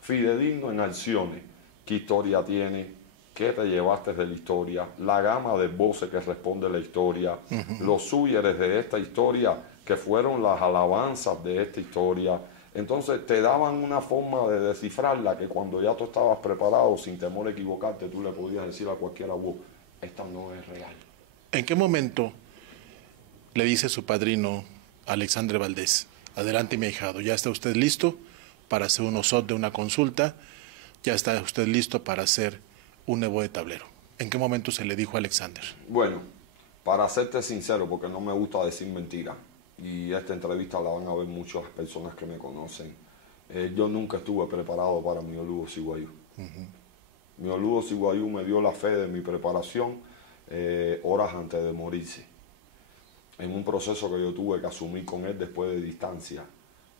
fidedigno en acciones. ¿Qué historia tiene? ¿Qué te llevaste de la historia? La gama de voces que responde la historia, los súyeres de esta historia, que fueron las alabanzas de esta historia. Entonces te daban una forma de descifrarla que cuando ya tú estabas preparado, sin temor a equivocarte, tú le podías decir a cualquiera, esta no es real. ¿En qué momento le dice su padrino Alexander Valdés: adelante, mi ahijado, ya está usted listo para hacer un OSOT de una consulta, ya está usted listo para hacer un nuevo de tablero? ¿En qué momento se le dijo a Alexander? Bueno, para serte sincero, porque no me gusta decir mentiras, y esta entrevista la van a ver muchas personas que me conocen, yo nunca estuve preparado para mi Oluo Ciguayú. Mi Oluo Ciguayú me dio la fe de mi preparación horas antes de morirse, en un proceso que yo tuve que asumir con él después de distancia.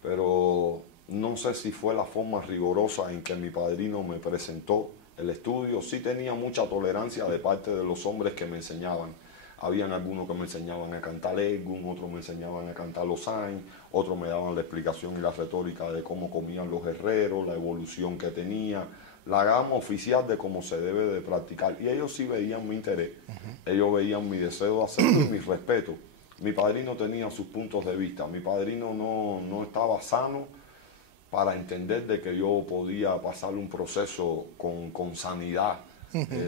Pero no sé si fue la forma rigurosa en que mi padrino me presentó el estudio. Sí tenía mucha tolerancia de parte de los hombres que me enseñaban. Habían algunos que me enseñaban a cantar Legum, otros me enseñaban a cantar los Sainz, otros me daban la explicación y la retórica de cómo comían los guerreros, la evolución que tenía, la gama oficial de cómo se debe de practicar. Y ellos sí veían mi interés, ellos veían mi deseo de hacerlo y mi respeto. Mi padrino tenía sus puntos de vista, mi padrino no estaba sano para entender de que yo podía pasar un proceso con sanidad.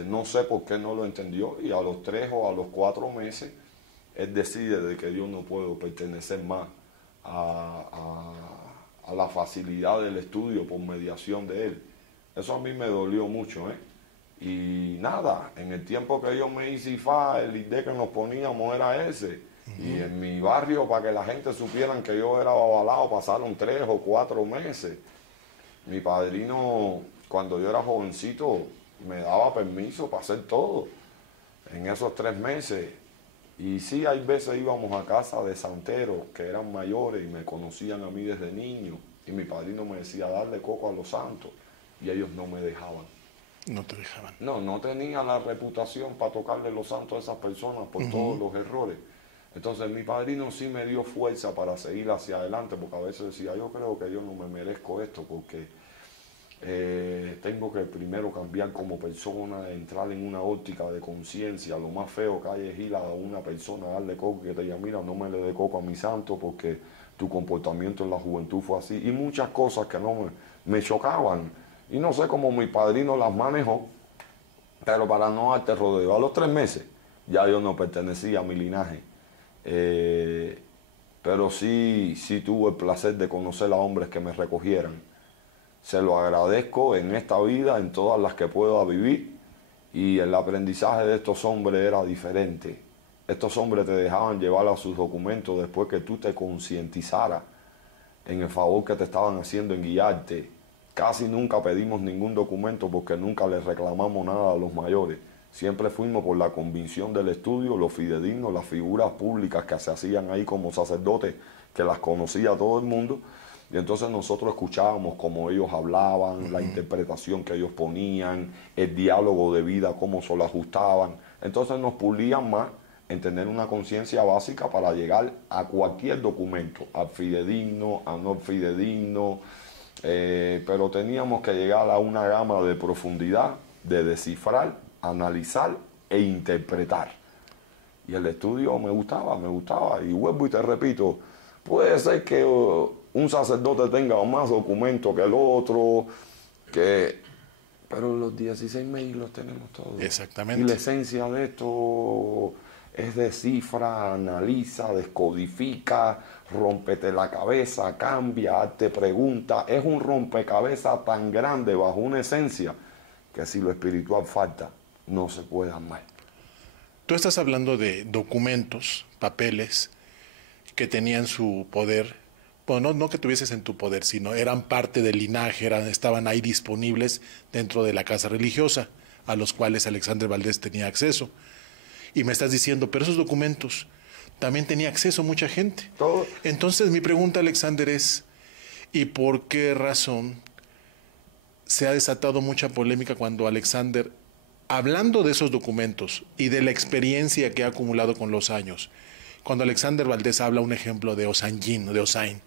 No sé por qué no lo entendió, y a los 3 o a los 4 meses él decide de que yo no puedo pertenecer más a la facilidad del estudio por mediación de él. Eso a mí me dolió mucho, Y nada, en el tiempo que yo me hice IFA, el ID que nos poníamos era ese. Y en mi barrio, para que la gente supieran que yo era babalao, pasaron 3 o 4 meses. Mi padrino, cuando yo era jovencito, me daba permiso para hacer todo en esos 3 meses. Y sí, hay veces íbamos a casa de santeros que eran mayores y me conocían a mí desde niño. Y mi padrino me decía, darle coco a los santos. Y ellos no me dejaban. No te dejaban. No tenía la reputación para tocarle los santos a esas personas por todos los errores. Entonces mi padrino sí me dio fuerza para seguir hacia adelante, porque a veces decía, yo creo que yo no me merezco esto, porque tengo que primero cambiar como persona, entrar en una óptica de conciencia. Lo más feo que hay es ir a una persona a darle coco, que te diga, mira, no me le dé coco a mi santo porque tu comportamiento en la juventud fue así. Y muchas cosas que no me chocaban. Y no sé cómo mi padrino las manejó, pero para no darte rodeo, a los 3 meses ya yo no pertenecía a mi linaje. Pero sí tuve el placer de conocer a hombres que me recogieran. Se lo agradezco en esta vida, en todas las que pueda vivir, y el aprendizaje de estos hombres era diferente. Estos hombres te dejaban llevar a sus documentos después que tú te concientizaras en el favor que te estaban haciendo en guiarte. Casi nunca pedimos ningún documento porque nunca les reclamamos nada a los mayores. Siempre fuimos por la convicción del estudio, los fidedignos, las figuras públicas que se hacían ahí como sacerdotes, que las conocía todo el mundo. Y entonces nosotros escuchábamos cómo ellos hablaban, la interpretación que ellos ponían, el diálogo de vida, cómo se lo ajustaban. Entonces nos pulían más en tener una conciencia básica para llegar a cualquier documento, al fidedigno, a no fidedigno, pero teníamos que llegar a una gama de profundidad, de descifrar, analizar e interpretar. Y el estudio me gustaba, y vuelvo y te repito, puede ser que un sacerdote tenga más documentos que el otro, pero los 16 mails los tenemos todos. Exactamente. Y la esencia de esto es descifra, analiza, descodifica, rómpete la cabeza, cambia, hazte pregunta. Es un rompecabezas tan grande bajo una esencia que si lo espiritual falta, no se puede amar. Tú estás hablando de documentos, papeles, que tenían su poder, bueno, no que tuvieses en tu poder, sino eran parte del linaje, estaban ahí disponibles dentro de la casa religiosa, a los cuales Alexander Valdés tenía acceso. Y me estás diciendo, pero esos documentos también tenía acceso mucha gente. Todo. Entonces mi pregunta, Alexander, es, ¿y por qué razón se ha desatado mucha polémica cuando Alexander, hablando de esos documentos y de la experiencia que ha acumulado con los años, cuando Alexander Valdés habla un ejemplo de Osanjin, de Osain,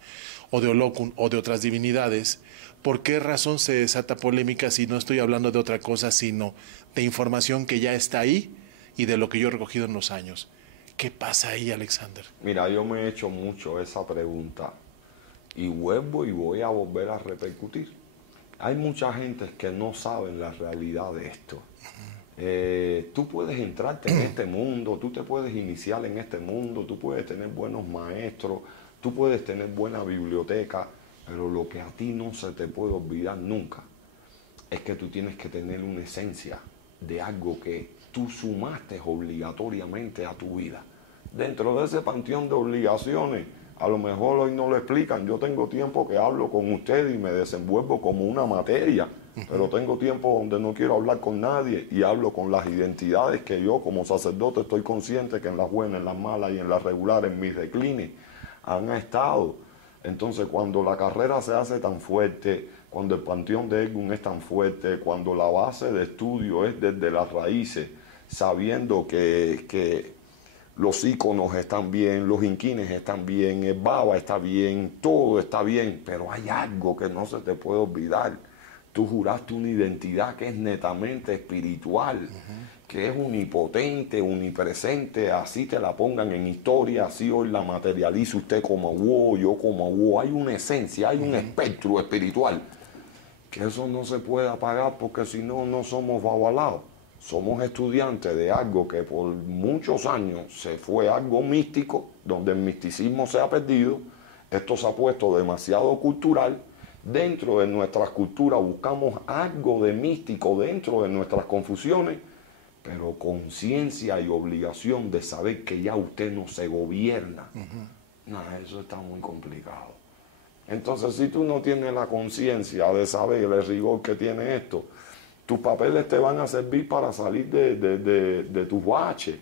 o de Olokun, o de otras divinidades, ¿por qué razón se desata polémica si no estoy hablando de otra cosa, sino de información que ya está ahí y de lo que yo he recogido en los años? ¿Qué pasa ahí, Alexander? Mira, yo me he hecho mucho esa pregunta y vuelvo y voy a volver a repercutir. Hay mucha gente que no sabe la realidad de esto. Tú puedes entrarte en este mundo, tú te puedes iniciar en este mundo, tú puedes tener buenos maestros, tú puedes tener buena biblioteca, pero lo que a ti no se te puede olvidar nunca es que tú tienes que tener una esencia de algo que tú sumaste obligatoriamente a tu vida. Dentro de ese panteón de obligaciones, a lo mejor hoy no lo explican, yo tengo tiempo que hablo con ustedes y me desenvuelvo como una materia, pero tengo tiempo donde no quiero hablar con nadie y hablo con las identidades que yo como sacerdote estoy consciente que en las buenas, en las malas y en las regulares, en mis declines, han estado. Entonces cuando la carrera se hace tan fuerte, cuando el panteón de Egun es tan fuerte, cuando la base de estudio es desde las raíces, sabiendo que los íconos están bien, los inquines están bien, el baba está bien, todo está bien, pero hay algo que no se te puede olvidar. Tú juraste una identidad que es netamente espiritual, que es omnipotente, omnipresente, así te la pongan en historia, así hoy la materializa usted como wow, yo como wow. Hay una esencia, hay un espectro espiritual, que eso no se puede apagar porque si no, no somos babalaos. Somos estudiantes de algo que por muchos años se fue algo místico, donde el misticismo se ha perdido. Esto se ha puesto demasiado cultural. Dentro de nuestras culturas buscamos algo de místico dentro de nuestras confusiones pero conciencia y obligación de saber que ya usted no se gobierna. Nada, eso está muy complicado. Entonces, si tú no tienes la conciencia de saber el rigor que tiene esto, tus papeles te van a servir para salir de tus baches.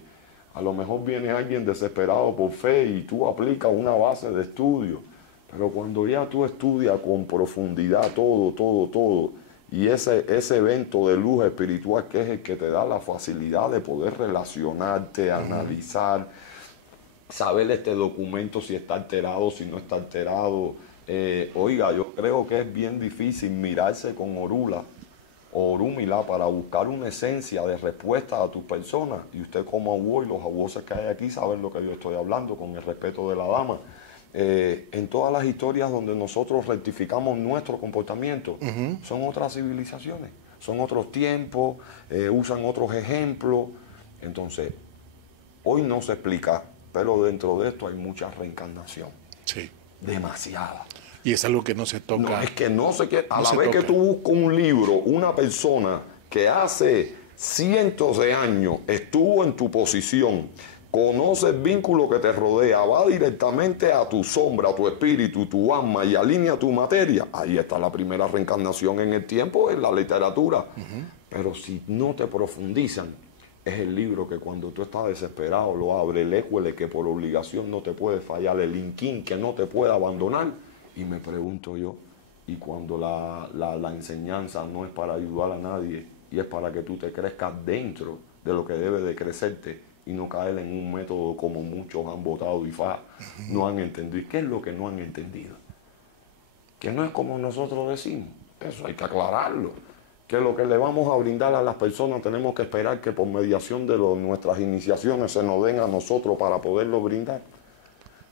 A lo mejor viene alguien desesperado por fe y tú aplicas una base de estudio. Pero cuando ya tú estudias con profundidad todo, y ese evento de luz espiritual que es el que te da la facilidad de poder relacionarte, analizar, saber este documento si está alterado, si no está alterado. Oiga, yo creo que es bien difícil mirarse con Orula o Orúmila para buscar una esencia de respuesta a tus personas. Y usted como abuelo y los abuelos que hay aquí saben lo que yo estoy hablando, con el respeto de la dama. En todas las historias donde nosotros rectificamos nuestro comportamiento, son otras civilizaciones, son otros tiempos, usan otros ejemplos. Entonces, hoy no se explica, pero dentro de esto hay mucha reencarnación. Sí. Demasiada. Y es algo que no se toca. No, es que no se queda. A no la se vez toca. que tú buscas un libro, una persona que hace cientos de años estuvo en tu posición, conoce el vínculo que te rodea, va directamente a tu sombra, a tu espíritu, tu alma y alinea tu materia. Ahí está la primera reencarnación en el tiempo, en la literatura. Pero si no te profundizan, es el libro que cuando tú estás desesperado lo abre, el écuele que por obligación no te puede fallar, el inquín que no te puede abandonar. Y me pregunto yo, y cuando la enseñanza no es para ayudar a nadie y es para que tú te crezcas dentro de lo que debe de crecerte y no caer en un método como muchos han votado y no han entendido. ¿Y qué es lo que no han entendido? Que no es como nosotros decimos, eso hay que aclararlo. Que lo que le vamos a brindar a las personas tenemos que esperar que por mediación de nuestras iniciaciones se nos den a nosotros para poderlo brindar.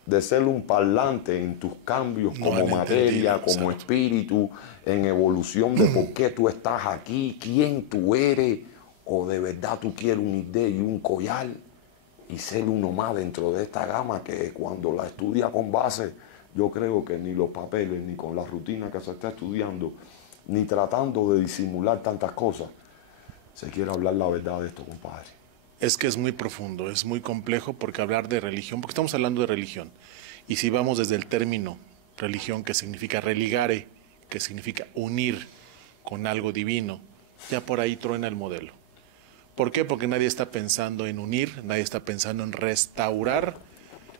De ser un parlante en tus cambios No como han materia, entendido, como exacto. espíritu, en evolución de por qué tú estás aquí, quién tú eres, o de verdad tú quieres un idea y un collar y ser uno más dentro de esta gama que cuando la estudia con base, yo creo que ni los papeles, ni con la rutina que se está estudiando, ni tratando de disimular tantas cosas, se quiere hablar la verdad de esto, compadre. Es que es muy profundo, es muy complejo porque hablar de religión, porque estamos hablando de religión, y si vamos desde el término religión, que significa religare, que significa unir con algo divino, ya por ahí truena el modelo. ¿Por qué? Porque nadie está pensando en unir, nadie está pensando en restaurar,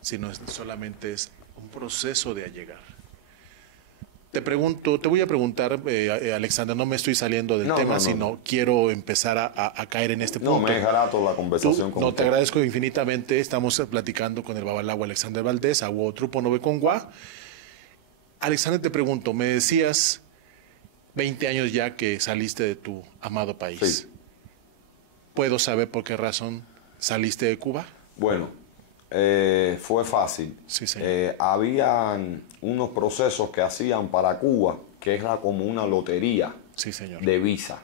sino solamente es un proceso de allegar. Te pregunto, te voy a preguntar, Alexander, no me estoy saliendo del tema, sino quiero empezar a caer en este punto. No, me es grato la conversación con No, usted. te agradezco infinitamente. Estamos platicando con el Babalawo Alexander Valdés, Agua Trupo Nove Congua. Alexander, te pregunto, me decías 20 años ya que saliste de tu amado país. Sí. ¿Puedo saber por qué razón saliste de Cuba? Bueno, fue fácil. Sí, señor. Habían unos procesos que hacían para Cuba, que era como una lotería Sí, señor. de visa.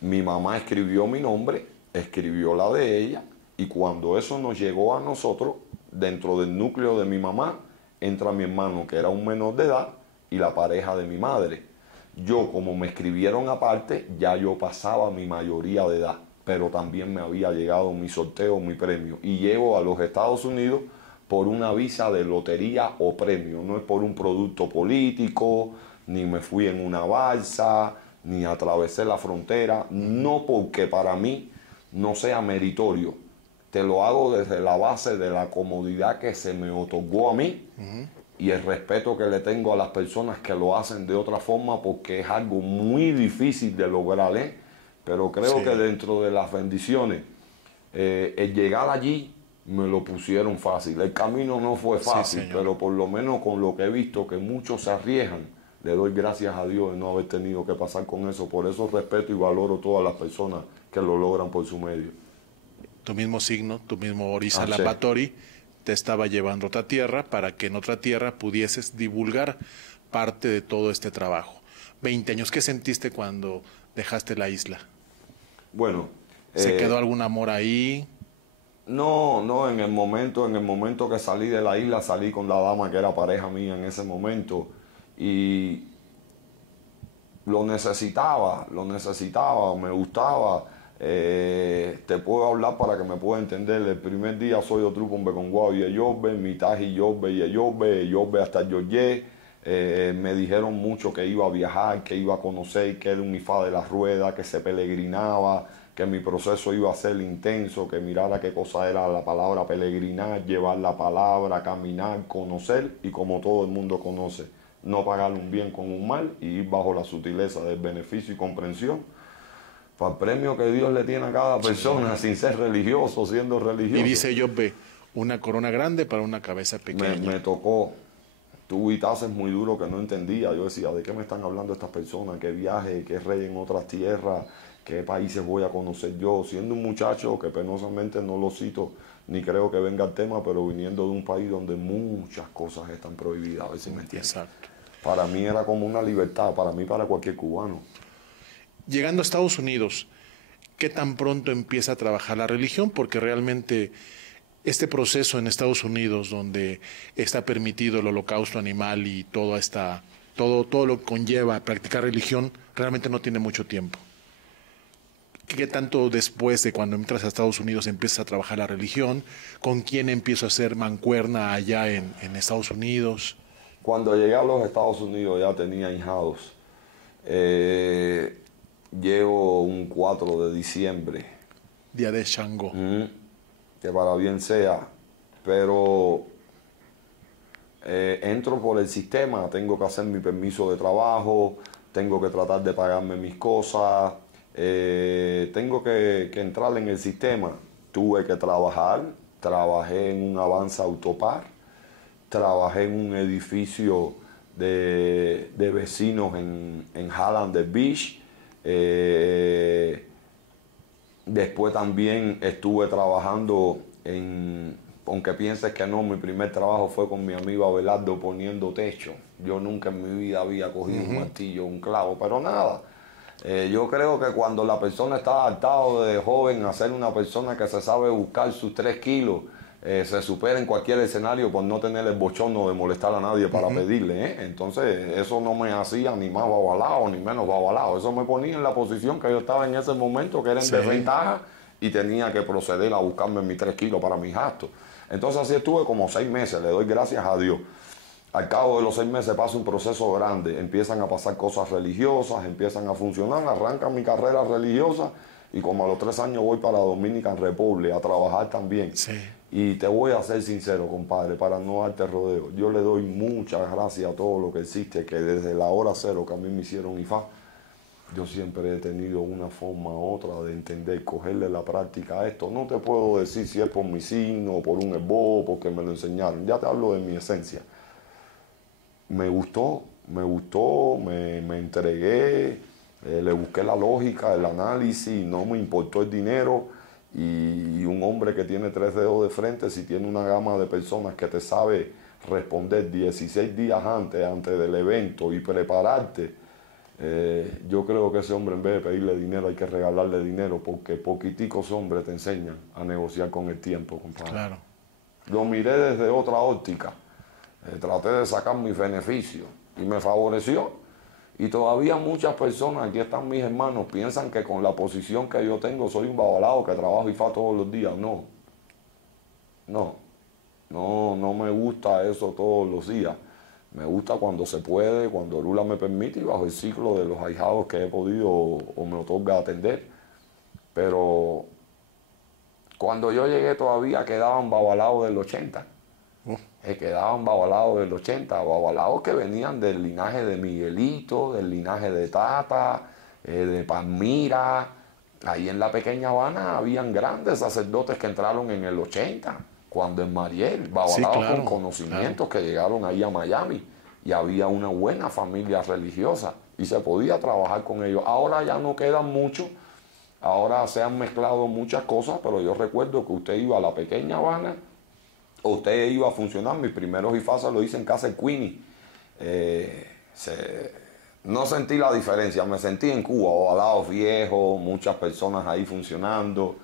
Mi mamá escribió mi nombre, escribió la de ella, y cuando eso nos llegó a nosotros, dentro del núcleo de mi mamá, entra mi hermano, que era un menor de edad, y la pareja de mi madre. Yo, como me escribieron aparte, ya yo pasaba mi mayoría de edad, pero también me había llegado mi sorteo, mi premio. Y llego a los Estados Unidos por una visa de lotería o premio. No es por un producto político, ni me fui en una balsa, ni atravesé la frontera. No porque para mí no sea meritorio. Te lo hago desde la base de la comodidad que se me otorgó a mí y el respeto que le tengo a las personas que lo hacen de otra forma, porque es algo muy difícil de lograr, ¿eh? Pero creo que dentro de las bendiciones, el llegar allí me lo pusieron fácil. El camino no fue fácil, Sí, pero por lo menos con lo que he visto que muchos se arriesgan, le doy gracias a Dios de no haber tenido que pasar con eso. Por eso respeto y valoro todas las personas que lo logran por su medio. Tu mismo signo, tu mismo Orisa Sí. Lampatori, te estaba llevando a otra tierra para que en otra tierra pudieses divulgar parte de todo este trabajo. 20 años, ¿qué sentiste cuando dejaste la isla? Bueno, ¿Se quedó algún amor ahí? No, en el momento que salí de la isla, salí con la dama que era pareja mía en ese momento y lo necesitaba, me gustaba. Te puedo hablar para que me pueda entender. El primer día soy otro con Beconguao y Yorbe, mitad y Yorbe hasta Yorye. Me dijeron mucho que iba a viajar, que iba a conocer, que era un IFA de las ruedas, que se peregrinaba, que mi proceso iba a ser intenso, que mirara qué cosa era la palabra peregrinar, llevar la palabra, caminar, conocer y como todo el mundo conoce, no pagar un bien con un mal y ir bajo la sutileza del beneficio y comprensión para el premio que Dios le tiene a cada persona, sin ser religioso, siendo religioso. Y dice Job, una corona grande para una cabeza pequeña. Me tocó. Tuve tases muy duro que no entendía. Yo decía, ¿de qué me están hablando estas personas? ¿Qué viaje? ¿Qué rey en otras tierras? ¿Qué países voy a conocer yo? Siendo un muchacho que penosamente no lo cito, ni creo que venga el tema, pero viniendo de un país donde muchas cosas están prohibidas, a ver si me entiendes. Exacto. Para mí era como una libertad, para mí, para cualquier cubano. Llegando a Estados Unidos, ¿qué tan pronto empieza a trabajar la religión? Porque realmente este proceso en Estados Unidos, donde está permitido el holocausto animal y todo lo que conlleva practicar religión, realmente no tiene mucho tiempo. ¿Qué tanto después de cuando entras a Estados Unidos empiezas a trabajar la religión? ¿Con quién empiezo a hacer mancuerna allá en Estados Unidos? Cuando llegué a los Estados Unidos ya tenía hijados. Llego un 4 de diciembre. Día de Shango. Que para bien sea, pero entro por el sistema, tengo que hacer mi permiso de trabajo, tengo que tratar de pagarme mis cosas, tengo que entrar en el sistema. Tuve que trabajar, trabajé en un Avanza Autopar, trabajé en un edificio de vecinos en Halland Beach. Después también estuve trabajando aunque pienses que no, mi primer trabajo fue con mi amigo Abelardo poniendo techo. Yo nunca en mi vida había cogido un martillo, un clavo, pero nada. Yo creo que cuando la persona está adaptado de joven a ser una persona que se sabe buscar sus 3 kilos, se supera en cualquier escenario por no tener el bochorno de molestar a nadie para pedirle. Entonces eso no me hacía ni más babalao ni menos babalao. Eso me ponía en la posición que yo estaba en ese momento, que era en desventaja, y tenía que proceder a buscarme mis 3 kilos para mis gastos. Entonces así estuve como 6 meses, le doy gracias a Dios. Al cabo de los 6 meses pasa un proceso grande, empiezan a pasar cosas religiosas, empiezan a funcionar, arranca mi carrera religiosa y como a los 3 años voy para Dominican Republic a trabajar también. Sí. Y te voy a ser sincero, compadre, para no darte rodeo. Yo le doy muchas gracias a todo lo que existe, que desde la hora cero que a mí me hicieron IFA, yo siempre he tenido una forma u otra de entender, cogerle la práctica a esto. No te puedo decir si es por mi signo, por un esbozo, porque me lo enseñaron. Ya te hablo de mi esencia. Me gustó, me entregué, le busqué la lógica, el análisis, no me importó el dinero. Y un hombre que tiene 3 dedos de frente, si tiene una gama de personas que te sabe responder 16 días antes del evento y prepararte, yo creo que ese hombre, en vez de pedirle dinero, hay que regalarle dinero, porque poquiticos hombres te enseñan a negociar con el tiempo, compadre. Claro. Lo miré desde otra óptica, traté de sacar mis beneficios y me favoreció. Y todavía muchas personas, aquí están mis hermanos, piensan que con la posición que yo tengo soy un babalao que trabajo IFA todos los días. No me gusta eso todos los días. Me gusta cuando se puede, cuando Lula me permite y bajo el ciclo de los ahijados que he podido o me otorga atender. Pero cuando yo llegué todavía quedaban babalaos del 80. Quedaban babalaos del 80, babalaos que venían del linaje de Miguelito, del linaje de Tata, de Palmira. Ahí en la pequeña Habana habían grandes sacerdotes que entraron en el 80, cuando en Mariel, babalaos con conocimientos que llegaron ahí a Miami. Y había una buena familia religiosa y se podía trabajar con ellos. Ahora ya no quedan muchos, ahora se han mezclado muchas cosas, pero yo recuerdo que usted iba a la pequeña Habana, usted iba a funcionar, mis primeros IFASA lo hice en casa de Queenie. No sentí la diferencia, me sentí en Cuba, ovalados viejos, muchas personas ahí funcionando.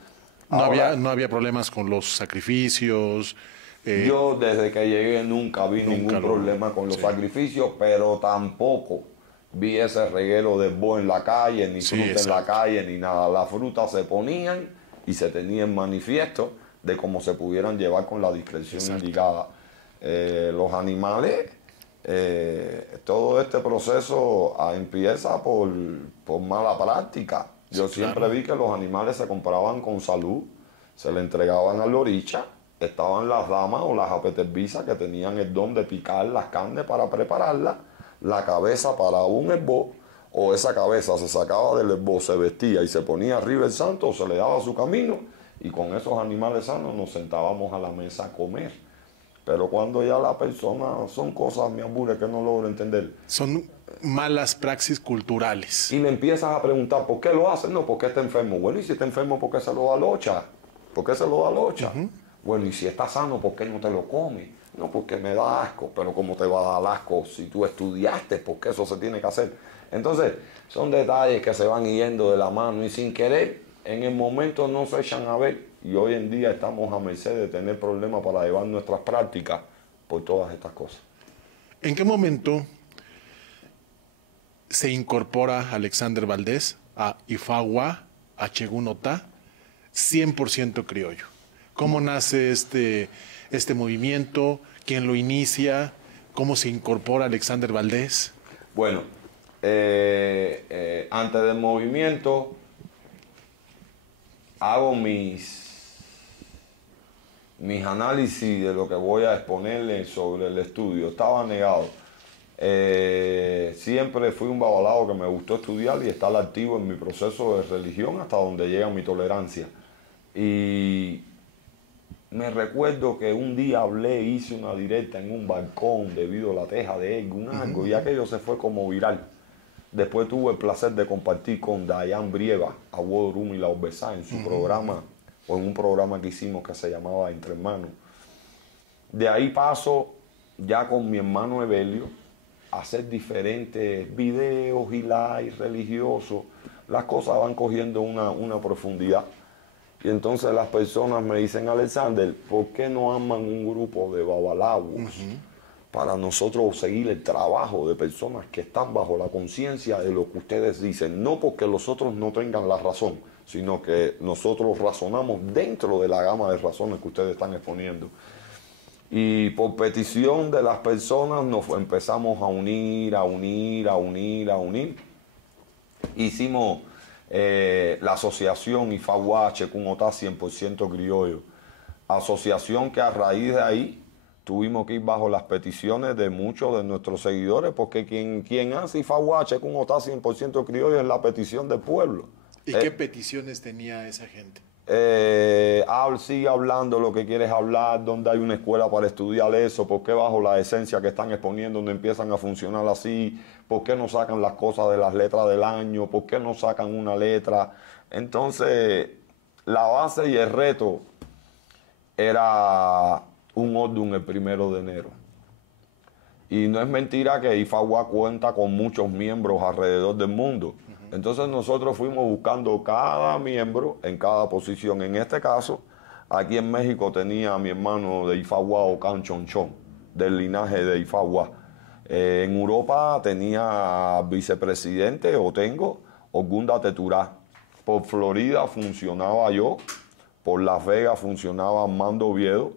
No había problemas con los sacrificios. Yo desde que llegué nunca vi ningún problema con los sacrificios, pero tampoco vi ese reguero de bo en la calle, ni Sí, fruta en la exacto. calle, ni nada. Las frutas se ponían y se tenían manifiesto de cómo se pudieran llevar con la discreción Exacto. indicada. Los animales, todo este proceso empieza por mala práctica. Yo Sí, siempre claro. vi que los animales se compraban con salud, se le entregaban al oricha, estaban las damas o las apeterbisas que tenían el don de picar las carnes para prepararlas, la cabeza para un esbo, o esa cabeza se sacaba del esbo, se vestía y se ponía arriba el santo, se le daba su camino, y con esos animales sanos nos sentábamos a la mesa a comer. Pero cuando ya la persona, son cosas, mi amor, que no logro entender. Son malas praxis culturales. Y le empiezas a preguntar, ¿por qué lo hace? No, porque está enfermo. Bueno, y si está enfermo, ¿por qué se lo alocha? ¿Por qué se lo alocha? Bueno, y si está sano, ¿por qué no te lo comes? No, porque me da asco. Pero ¿cómo te va a dar asco si tú estudiaste? Porque eso se tiene que hacer. Entonces, son detalles que se van yendo de la mano y sin querer, en el momento no se echan a ver. Y hoy en día estamos a merced de tener problemas para llevar nuestras prácticas por todas estas cosas. ¿En qué momento se incorpora Alexander Valdés a Ifagua, a Chegunotá, 100% criollo? ¿Cómo nace este movimiento? ¿Quién lo inicia? ¿Cómo se incorpora Alexander Valdés? Bueno, antes del movimiento hago mis análisis de lo que voy a exponerle sobre el estudio. Estaba negado. Siempre fui un babalao que me gustó estudiar y estar activo en mi proceso de religión hasta donde llega mi tolerancia. Y me recuerdo que un día hice una directa en un balcón debido a la teja de algo, y aquello se fue como viral. Después tuve el placer de compartir con Dayan Brieva, a Wodorum y la Orbesa en su programa, o en un programa que hicimos que se llamaba Entre Hermanos. De ahí paso ya con mi hermano Evelio a hacer diferentes videos y live religiosos. Las cosas van cogiendo una profundidad. Y entonces las personas me dicen, Alexander, ¿por qué no arman un grupo de babalawos para nosotros seguir el trabajo de personas que están bajo la conciencia de lo que ustedes dicen? No porque los otros no tengan la razón, sino que nosotros razonamos dentro de la gama de razones que ustedes están exponiendo. Y por petición de las personas nos empezamos a unir. Hicimos la asociación Ifagua Chegunotá 100% criollo. Asociación que a raíz de ahí tuvimos que ir bajo las peticiones de muchos de nuestros seguidores, porque quien hace Ifagua Chegunotá 100% criollo es la petición del pueblo. ¿Y qué peticiones tenía esa gente? Sigue hablando lo que quieres hablar, donde hay una escuela para estudiar eso, por qué bajo la esencia que están exponiendo no empiezan a funcionar así, por qué no sacan las cosas de las letras del año, por qué no sacan una letra. Entonces, la base y el reto era un orden el 1 de enero. Y no es mentira que Ifagua cuenta con muchos miembros alrededor del mundo. Entonces nosotros fuimos buscando cada miembro en cada posición. En este caso, aquí en México tenía a mi hermano de Ifagua, Ocán Chonchón, del linaje de Ifagua. En Europa tenía vicepresidente, o tengo, Ogunda Teturá. Por Florida funcionaba yo, por Las Vegas funcionaba Armando Oviedo.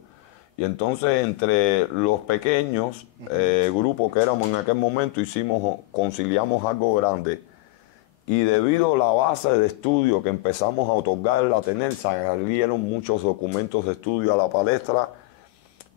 Y entonces entre los pequeños grupos que éramos en aquel momento conciliamos algo grande. Y debido a la base de estudio que empezamos a otorgarle a tener, salieron muchos documentos de estudio a la palestra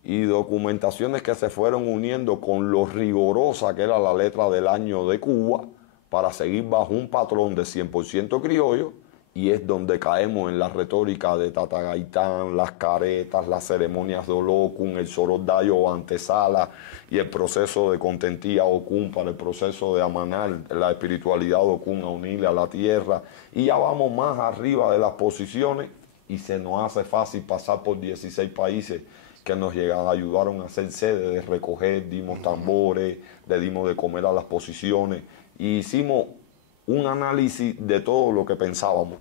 y documentaciones que se fueron uniendo con lo rigurosa que era la letra del año de Cuba para seguir bajo un patrón de 100% criollo. Y es donde caemos en la retórica de Tata Gaitán, las caretas, las ceremonias de Olokun, el Soroddayo o antesala y el proceso de contentía Okun para el proceso de amanar la espiritualidad de Okun a unirle a la tierra. Y ya vamos más arriba de las posiciones y se nos hace fácil pasar por 16 países que nos ayudaron a hacer sede de recoger, dimos tambores, le dimos de comer a las posiciones y hicimos un análisis de todo lo que pensábamos.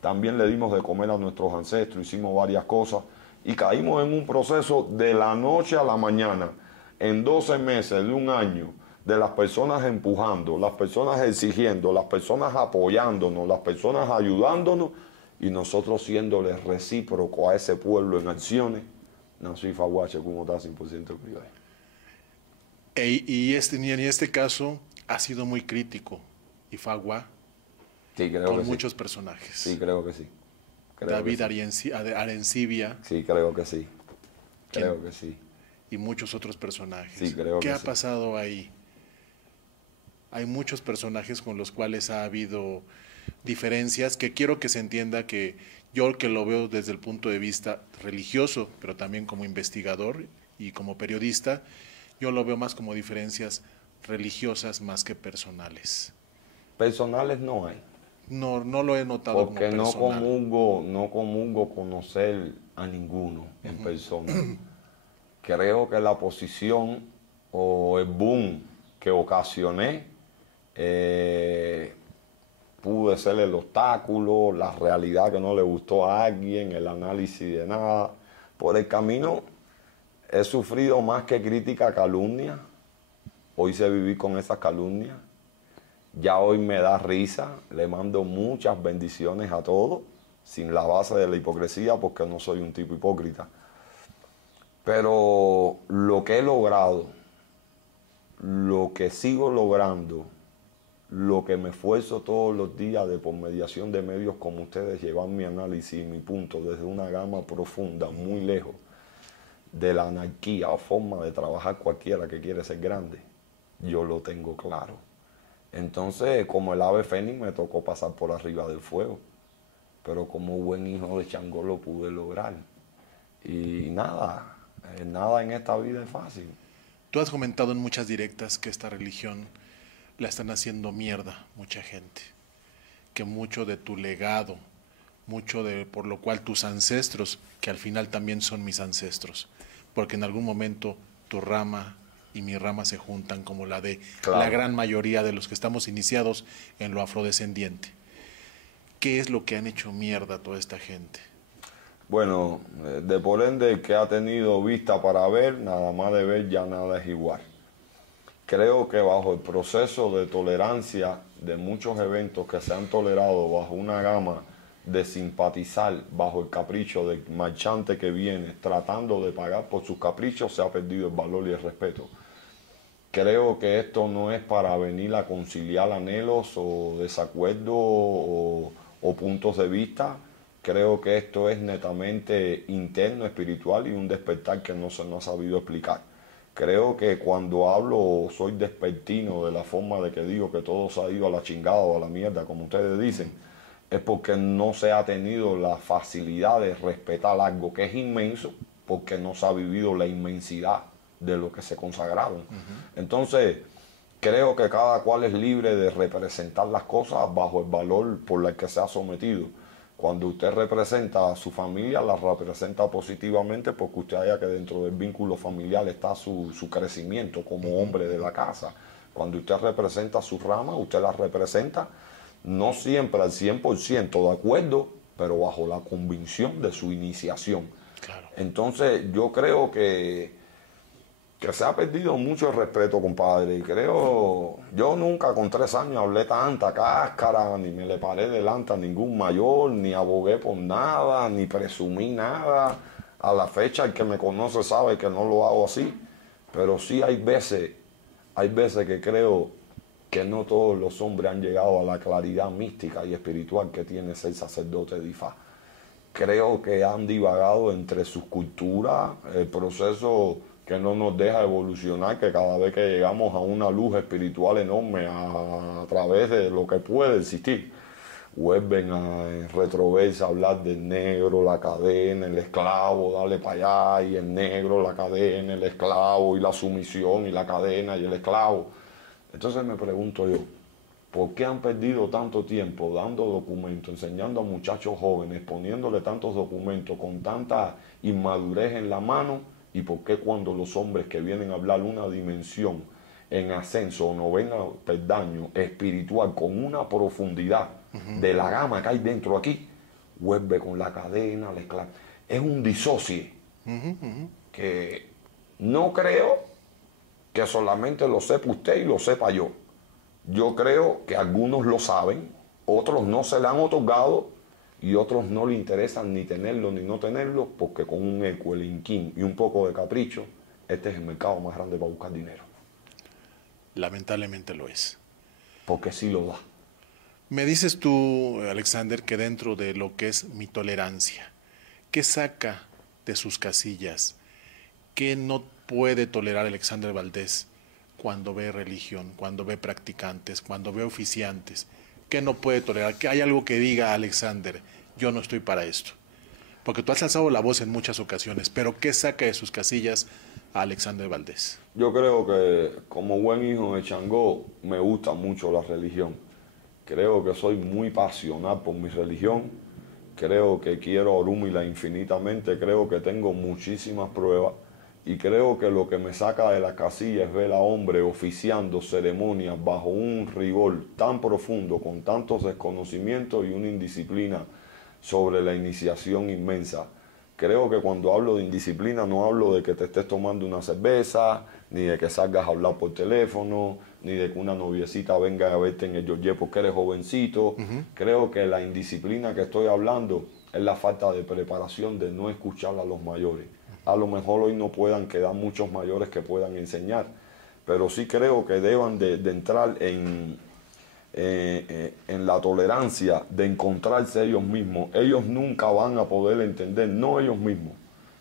También le dimos de comer a nuestros ancestros, hicimos varias cosas y caímos en un proceso de la noche a la mañana, en 12 meses de un año, de las personas empujando, las personas exigiendo, las personas apoyándonos, las personas ayudándonos y nosotros siéndoles recíproco a ese pueblo en acciones, nació Faguache como está 100% privado. Y en este caso ha sido muy crítico Ifagua Sí, creo con que muchos sí. personajes. Sí, creo que sí. Creo David que sí. Arencibia Sí, creo que sí. ¿Quién? Creo que sí. Y muchos otros personajes. Sí, creo ¿Qué que ha sí. pasado ahí? Hay muchos personajes con los cuales ha habido diferencias que quiero que se entienda que yo que lo veo desde el punto de vista religioso, pero también como investigador y como periodista, yo lo veo más como diferencias religiosas más que personales. Personales no hay. No, no lo he notado como Porque personal. no comulgo conocer a ninguno en persona. Creo que la posición o el boom que ocasioné pude ser el obstáculo, la realidad que no le gustó a alguien, el análisis de nada. Por el camino he sufrido más que crítica, calumnia. Hoy sé vivir con esas calumnias. Ya hoy me da risa, le mando muchas bendiciones a todos, sin la base de la hipocresía, porque no soy un tipo hipócrita. Pero lo que he logrado, lo que sigo logrando, lo que me esfuerzo todos los días de por mediación de medios como ustedes, llevar mi análisis y mi punto desde una gama profunda, muy lejos de la anarquía o forma de trabajar cualquiera que quiere ser grande, yo lo tengo claro. Entonces, como el ave fénix, me tocó pasar por arriba del fuego. Pero como buen hijo de Changó lo pude lograr. Y nada, nada en esta vida es fácil. Tú has comentado en muchas directas que esta religión la están haciendo mierda mucha gente. Que mucho de tu legado, mucho de por lo cual tus ancestros, que al final también son mis ancestros, porque en algún momento tu rama y mi rama se juntan como la de Claro. la gran mayoría de los que estamos iniciados en lo afrodescendiente. ¿Qué es lo que han hecho mierda a toda esta gente? Bueno, de por ende, el que ha tenido vista para ver, nada más de ver ya nada es igual. Creo que bajo el proceso de tolerancia de muchos eventos que se han tolerado bajo una gama de simpatizar bajo el capricho del marchante que viene tratando de pagar por sus caprichos, se ha perdido el valor y el respeto. Creo que esto no es para venir a conciliar anhelos o desacuerdos o puntos de vista. Creo que esto es netamente interno, espiritual y un despertar que no se nos ha sabido explicar. Creo que cuando hablo soy despertino de la forma de que digo que todo se ha ido a la chingada o a la mierda, como ustedes dicen, es porque no se ha tenido la facilidad de respetar algo que es inmenso, porque no se ha vivido la inmensidad de lo que se consagraron. Entonces, creo que cada cual es libre de representar las cosas bajo el valor por el que se ha sometido. Cuando usted representa a su familia, la representa positivamente porque usted haya que dentro del vínculo familiar está su crecimiento como hombre de la casa. Cuando usted representa su rama, usted la representa no siempre al 100% de acuerdo, pero bajo la convicción de su iniciación. Claro. Entonces yo creo que se ha perdido mucho el respeto, compadre, y creo, yo nunca con 3 años hablé tanta cáscara, ni me le paré delante a ningún mayor, ni abogué por nada, ni presumí nada. A la fecha el que me conoce sabe que no lo hago así, pero sí hay veces que creo que no todos los hombres han llegado a la claridad mística y espiritual que tiene ser sacerdote de Ifá. Creo que han divagado entre sus culturas, el proceso que no nos deja evolucionar, que cada vez que llegamos a una luz espiritual enorme a través de lo que puede existir, vuelven a retroversa a hablar del negro, la cadena, el esclavo, dale para allá, y el negro, la cadena, el esclavo, y la sumisión, y la cadena, y el esclavo. Entonces me pregunto yo, ¿por qué han perdido tanto tiempo dando documentos, enseñando a muchachos jóvenes, poniéndole tantos documentos con tanta inmadurez en la mano? ¿Y por qué cuando los hombres que vienen a hablar una dimensión en ascenso o novena peldaño espiritual con una profundidad de la gama que hay dentro aquí, vuelve con la cadena, la esclava? Es un disocie que no creo que solamente lo sepa usted y lo sepa yo. Yo creo que algunos lo saben, otros no se le han otorgado y otros no le interesan ni tenerlo ni no tenerlo, porque con un eco, el inquín y un poco de capricho, este es el mercado más grande para buscar dinero. Lamentablemente lo es. Porque sí lo da. Me dices tú, Alexander, que dentro de lo que es mi tolerancia, ¿qué saca de sus casillas? ¿Qué no puede tolerar Alexander Valdés cuando ve religión, cuando ve practicantes, cuando ve oficiantes? ¿Qué no puede tolerar? ¿Que hay algo que diga Alexander, yo no estoy para esto? Porque tú has alzado la voz en muchas ocasiones, pero ¿qué saca de sus casillas a Alexander Valdés? Yo creo que como buen hijo de Changó me gusta mucho la religión. Creo que soy muy pasional por mi religión. Creo que quiero a Orúmila infinitamente. Creo que tengo muchísimas pruebas. Y creo que lo que me saca de la casilla es ver a hombres oficiando ceremonias bajo un rigor tan profundo, con tantos desconocimientos y una indisciplina sobre la iniciación inmensa. Creo que cuando hablo de indisciplina no hablo de que te estés tomando una cerveza, ni de que salgas a hablar por teléfono, ni de que una noviecita venga a verte en el yoye porque eres jovencito. Creo que la indisciplina que estoy hablando es la falta de preparación, de no escuchar a los mayores. A lo mejor hoy no puedan quedar muchos mayores que puedan enseñar, pero sí creo que deban de entrar en la tolerancia, de encontrarse ellos mismos. Ellos nunca van a poder entender, no ellos mismos.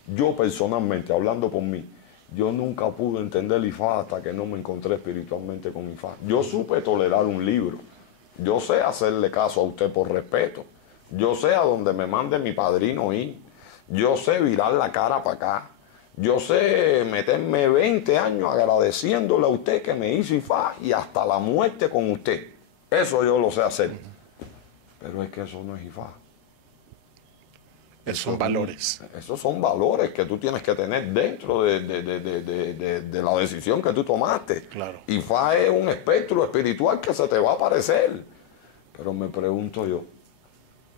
Yo personalmente, hablando por mí, yo nunca pude entender Ifá hasta que no me encontré espiritualmente con Ifá. Yo supe tolerar un libro, yo sé hacerle caso a usted por respeto, yo sé a donde me mande mi padrino ir, yo sé virar la cara para acá, yo sé meterme 20 años agradeciéndole a usted que me hizo Ifá y hasta la muerte con usted. Eso yo lo sé hacer. Pero es que eso no es Ifá. Esos son valores. Esos son valores que tú tienes que tener dentro de la decisión que tú tomaste. Claro. Ifá es un espectro espiritual que se te va a aparecer. Pero me pregunto yo,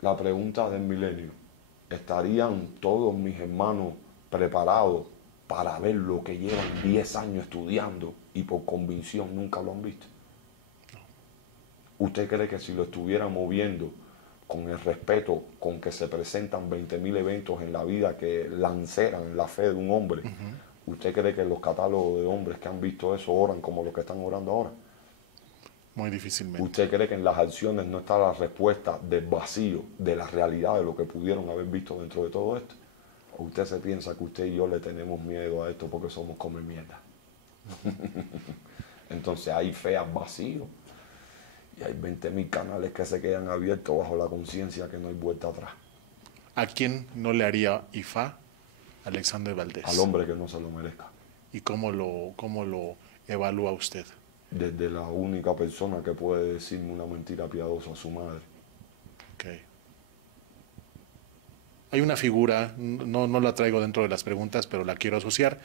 la pregunta del milenio, ¿estarían todos mis hermanos preparados para ver lo que llevan 10 años estudiando y por convicción nunca lo han visto? ¿Usted cree que si lo estuviéramos viendo con el respeto con que se presentan 20.000 eventos en la vida que lanceran la fe de un hombre, usted cree que los catálogos de hombres que han visto eso oran como los que están orando ahora? Muy difícilmente. ¿Usted cree que en las acciones no está la respuesta del vacío, de la realidad de lo que pudieron haber visto dentro de todo esto? ¿O usted se piensa que usted y yo le tenemos miedo a esto porque somos come mierda? Entonces hay fe al vacío. Y hay 20.000 canales que se quedan abiertos bajo la conciencia que no hay vuelta atrás. ¿A quién no le haría Ifá Alexander Valdés? Al hombre que no se lo merezca. ¿Y cómo lo evalúa usted? Desde la única persona que puede decirme una mentira piadosa, su madre. Okay. Hay una figura, no la traigo dentro de las preguntas, pero la quiero asociar.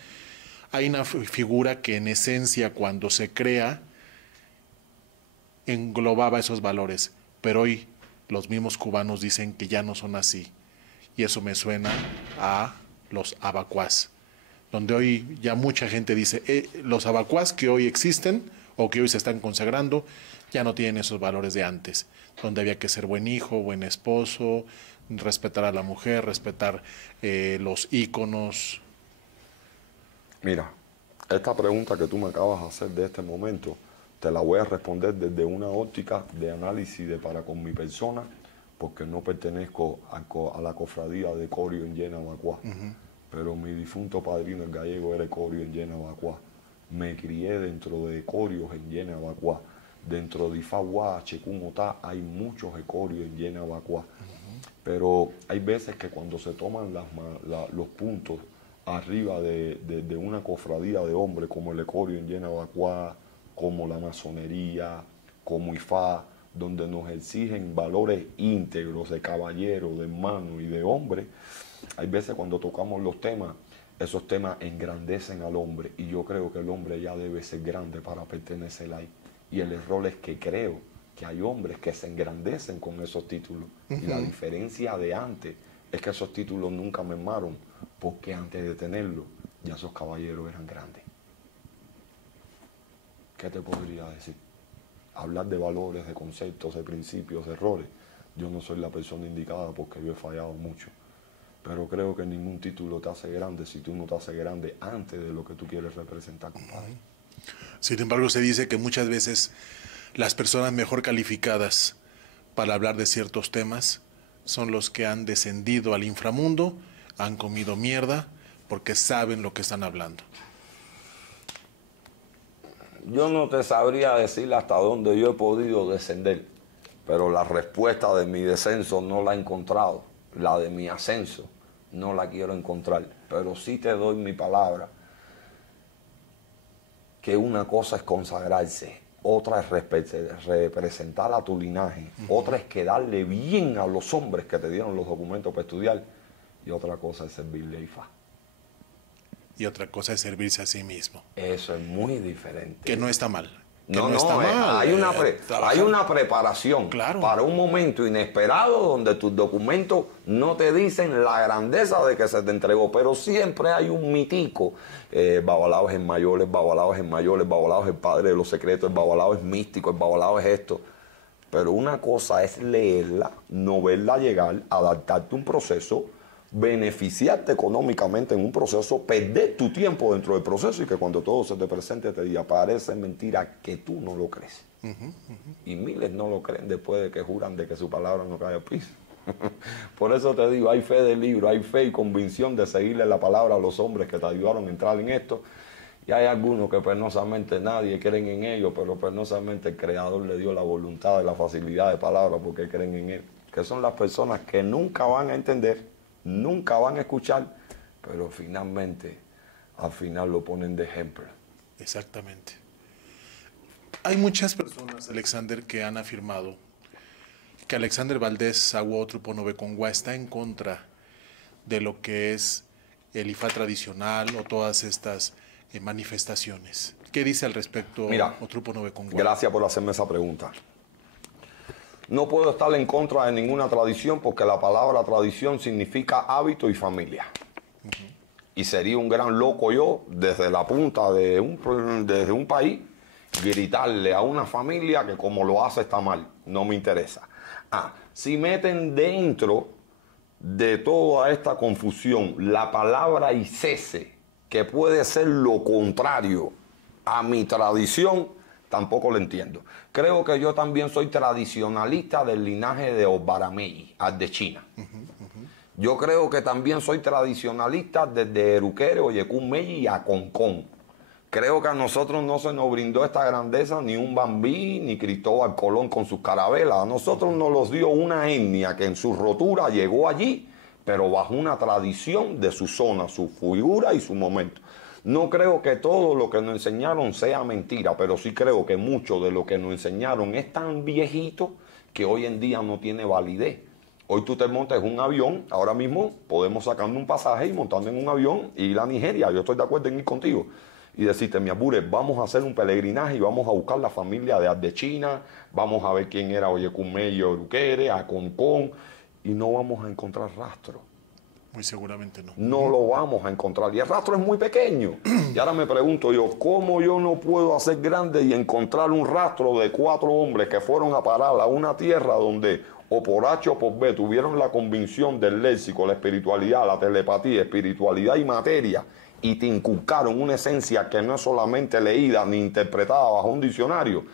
Hay una figura que en esencia cuando se crea englobaba esos valores, pero hoy los mismos cubanos dicen que ya no son así. Y eso me suena a los abacuás, donde hoy ya mucha gente dice, los abacuás que hoy existen o que hoy se están consagrando ya no tienen esos valores de antes, donde había que ser buen hijo, buen esposo, respetar a la mujer, respetar los íconos. Mira, esta pregunta que tú me acabas de hacer de este momento, te la voy a responder desde una óptica de análisis de para con mi persona, porque no pertenezco a la cofradía de Corio en Yenabacuá. Pero mi difunto padrino, el gallego, era Corio en Yenabacuá. Me crié dentro de Corios en Yenabacuá. Dentro de Ifá, Checumotá, hay muchos Corios en Yenabacuá. Pero hay veces que cuando se toman los puntos arriba de una cofradía de hombres, como el Corio en Yenabacuá, como la masonería, como Ifá, donde nos exigen valores íntegros de caballero, de hermano y de hombre, hay veces cuando tocamos los temas, esos temas engrandecen al hombre y yo creo que el hombre ya debe ser grande para pertenecer ahí. Y el error es que creo que hay hombres que se engrandecen con esos títulos. Y la diferencia de antes es que esos títulos nunca mermaron, porque antes de tenerlos ya esos caballeros eran grandes. ¿qué te podría decir? Hablar de valores, de conceptos, de principios, de errores. Yo no soy la persona indicada porque yo he fallado mucho. Pero creo que ningún título te hace grande si tú no te haces grande antes de lo que tú quieres representar, compadre. Sin embargo, se dice que muchas veces las personas mejor calificadas para hablar de ciertos temas son los que han descendido al inframundo, han comido mierda, porque saben lo que están hablando. Yo no te sabría decir hasta dónde yo he podido descender, pero la respuesta de mi descenso no la he encontrado. La de mi ascenso no la quiero encontrar. Pero sí te doy mi palabra que una cosa es consagrarse, otra es representar a tu linaje, otra es quedarle bien a los hombres que te dieron los documentos para estudiar, y otra cosa es servirle a IFA. Y otra cosa es servirse a sí mismo. Eso es muy diferente. Que no está mal. Que No, está mal. Hay una preparación, claro, para un momento inesperado donde tus documentos no te dicen la grandeza de que se te entregó, pero siempre hay un mitico. Babalao es el mayor, el Babalao es el mayor, el Babalao es el padre de los secretos, el Babalao es místico, el Babalao es esto. Pero una cosa es leerla, no verla llegar, adaptarte a un proceso, beneficiarte económicamente en un proceso, perder tu tiempo dentro del proceso y que cuando todo se te presente te diga, parece mentira que tú no lo crees. Y miles no lo creen después de que juran de que su palabra no cae al piso. Por eso te digo, hay fe del libro, hay fe y convicción de seguirle la palabra a los hombres que te ayudaron a entrar en esto. Y hay algunos que penosamente nadie creen en ellos, pero penosamente el Creador le dio la voluntad y la facilidad de palabra porque creen en él. Que son las personas que nunca van a entender, nunca van a escuchar, pero finalmente, al final lo ponen de ejemplo. Exactamente. Hay muchas personas, Alexander, que han afirmado que Alexander Valdés Saguo-Truponovecongua está en contra de lo que es el IFA tradicional o todas estas manifestaciones. ¿Qué dice al respecto Truponovecongua? Gracias por hacerme esa pregunta. No puedo estar en contra de ninguna tradición porque la palabra tradición significa hábito y familia. Y sería un gran loco yo, desde la punta de un país, gritarle a una familia que como lo hace está mal. No me interesa. Si meten dentro de toda esta confusión la palabra ICESE, que puede ser lo contrario a mi tradición, tampoco lo entiendo. Creo que yo también soy tradicionalista del linaje de Obaramey, de China. Yo creo que también soy tradicionalista desde Eruquere, Oyekun Meji y a Concón. Creo que a nosotros no se nos brindó esta grandeza ni un Bambí, ni Cristóbal Colón con sus carabelas. A nosotros nos los dio una etnia que en su rotura llegó allí, pero bajo una tradición de su zona, su figura y su momento. No creo que todo lo que nos enseñaron sea mentira, pero sí creo que mucho de lo que nos enseñaron es tan viejito que hoy en día no tiene validez. Hoy tú te montas en un avión, ahora mismo podemos sacarnos un pasaje y montando en un avión y ir a Nigeria. Yo estoy de acuerdo en ir contigo y decirte, mi abure, vamos a hacer un peregrinaje y vamos a buscar la familia de China, vamos a ver quién era Oyekun Meji, Eruquere, a Concón, y no vamos a encontrar rastro. Muy seguramente no. No lo vamos a encontrar. Y el rastro es muy pequeño. Y ahora me pregunto yo, ¿cómo yo no puedo hacer grande y encontrar un rastro de 4 hombres que fueron a parar a una tierra donde o por H o por B tuvieron la convicción del léxico, la espiritualidad, la telepatía, espiritualidad y materia, y te inculcaron una esencia que no es solamente leída ni interpretada bajo un diccionario,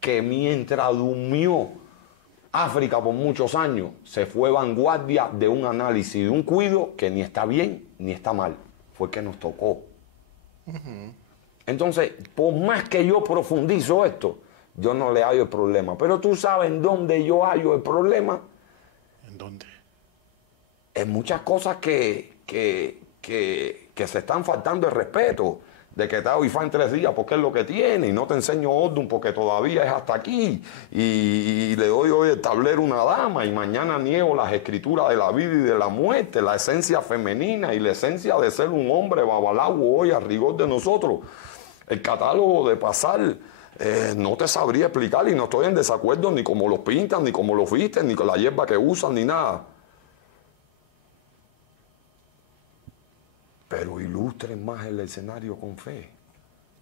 que mientras durmió África por muchos años se fue vanguardia de un análisis, de un cuido que ni está bien ni está mal. Fue que nos tocó. Entonces, por más que yo profundizo esto, yo no le hallo el problema. Pero tú sabes en dónde yo hallo el problema. ¿En dónde? En muchas cosas que se están faltando el respeto. De que está IFA en 3 días porque es lo que tiene y no te enseño Ordun porque todavía es hasta aquí y le doy hoy el tablero a una dama y mañana niego las escrituras de la vida y de la muerte, la esencia femenina y la esencia de ser un hombre babalao hoy a rigor de nosotros. El catálogo de pasar no te sabría explicar y no estoy en desacuerdo ni cómo los pintan, ni cómo los visten, ni con la hierba que usan, ni nada. Pero ilustren más el escenario con fe.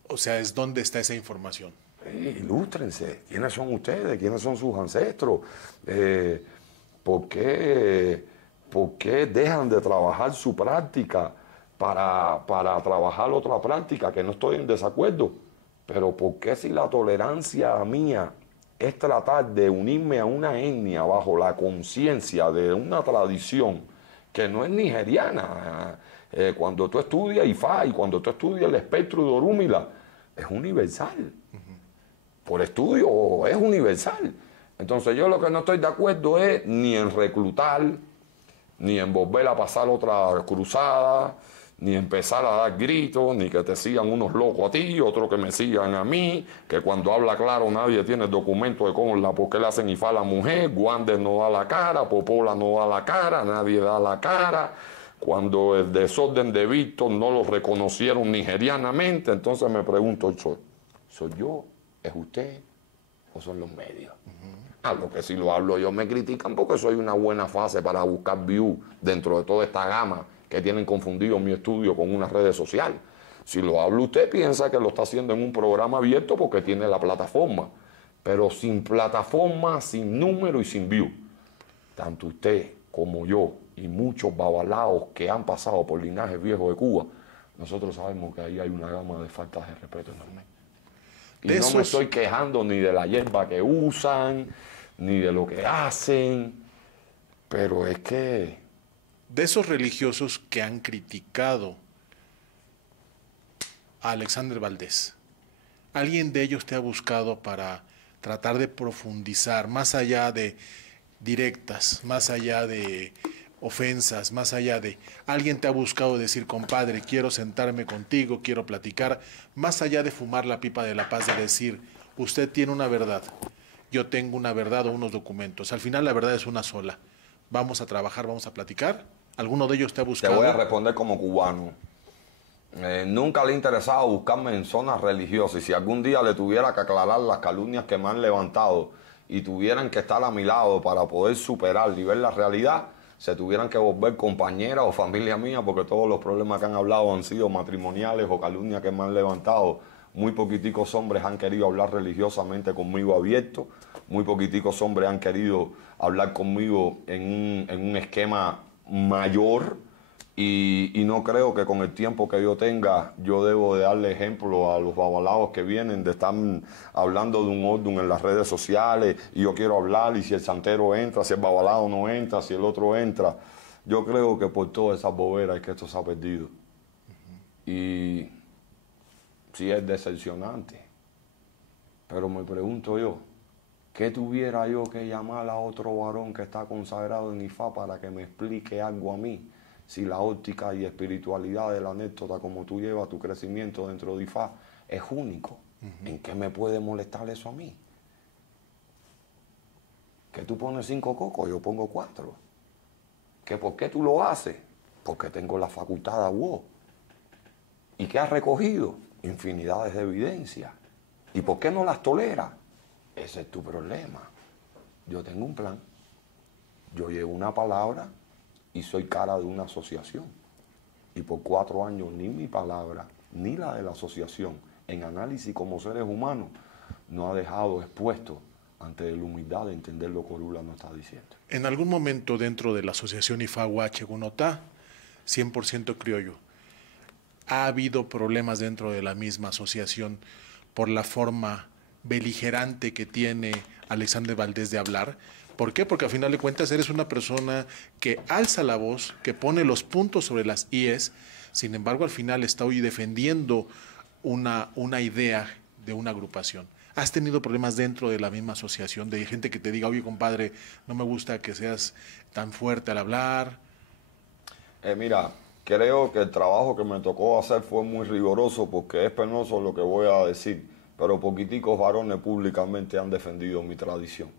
O sea, es dónde está esa información. Ilústrense. ¿Quiénes son ustedes? ¿Quiénes son sus ancestros? ¿Por qué dejan de trabajar su práctica para trabajar otra práctica? Que no estoy en desacuerdo. Pero ¿por qué si la tolerancia mía es tratar de unirme a una etnia bajo la conciencia de una tradición que no es nigeriana? Cuando tú estudias Ifá y cuando tú estudias el espectro de Orúmila, es universal. Por estudio es universal. Entonces yo lo que no estoy de acuerdo es ni en reclutar, ni en volver a pasar otra cruzada, ni empezar a dar gritos, ni que te sigan unos locos a ti, otros que me sigan a mí, que cuando habla claro nadie tiene documento de por qué le hacen Ifá a la mujer, Guandes no da la cara, Popola no da la cara, nadie da la cara. Cuando el desorden de Víctor no lo reconocieron nigerianamente, entonces me pregunto, ¿soy yo? ¿Es usted? ¿O son los medios? A lo que si lo hablo yo me critican porque soy una buena fase para buscar views dentro de toda esta gama que tienen confundido mi estudio con una red social. Si lo habla usted piensa que lo está haciendo en un programa abierto porque tiene la plataforma, pero sin plataforma, sin número y sin view. Tanto usted como yo y muchos babalaos que han pasado por linajes viejos de Cuba, nosotros sabemos que ahí hay una gama de faltas de respeto enorme. Y no me estoy quejando ni de la hierba que usan, ni de lo que hacen, pero es que... De esos religiosos que han criticado a Alexander Valdés, ¿alguien de ellos te ha buscado para tratar de profundizar, más allá de directas, más allá de ofensas, más allá de... Alguien te ha buscado decir, compadre, quiero sentarme contigo, quiero platicar, más allá de fumar la pipa de la paz, de decir, usted tiene una verdad, yo tengo una verdad o unos documentos, al final la verdad es una sola, vamos a trabajar, vamos a platicar? ¿Alguno de ellos te ha buscado? Te voy a responder como cubano. Nunca le ha interesado buscarme en zonas religiosas, y si algún día le tuviera que aclarar las calumnias que me han levantado y tuvieran que estar a mi lado para poder superar y ver la realidad, se tuvieran que volver compañera o familia mía, porque todos los problemas que han hablado han sido matrimoniales o calumnias que me han levantado. Muy poquiticos hombres han querido hablar religiosamente conmigo abierto, muy poquiticos hombres han querido hablar conmigo en un esquema mayor, y no creo que con el tiempo que yo tenga yo debo de darle ejemplo a los babalaos que vienen de estar hablando de un orden en las redes sociales y yo quiero hablar y si el santero entra, si el babalao no entra, si el otro entra. Yo creo que por todas esas boberas es que esto se ha perdido. Y sí es decepcionante, pero me pregunto yo, ¿qué tuviera yo que llamar a otro varón que está consagrado en Ifá para que me explique algo a mí? Si la óptica y espiritualidad de la anécdota como tú llevas tu crecimiento dentro de Ifá es único, ¿en qué me puede molestar eso a mí? Que tú pones 5 cocos, yo pongo 4. ¿Que por qué tú lo haces? Porque tengo la facultad de agua. ¿Y qué has recogido? Infinidades de evidencias. ¿Y por qué no las toleras? Ese es tu problema. Yo tengo un plan. Yo llevo una palabra y soy cara de una asociación. Y por 4 años ni mi palabra, ni la de la asociación, en análisis como seres humanos, no ha dejado expuesto ante la humildad de entender lo que Orula nos está diciendo. En algún momento dentro de la asociación Ifá Huache Gunotá, 100% criollo, ¿ha habido problemas dentro de la misma asociación por la forma beligerante que tiene Alexander Valdés de hablar? ¿Por qué? Porque al final de cuentas eres una persona que alza la voz, que pone los puntos sobre las IES, sin embargo al final está hoy defendiendo una idea de una agrupación. ¿Has tenido problemas dentro de la misma asociación de gente que te diga, oye compadre, no me gusta que seas tan fuerte al hablar? Mira, creo que el trabajo que me tocó hacer fue muy riguroso porque es penoso lo que voy a decir, pero poquiticos varones públicamente han defendido mi tradición.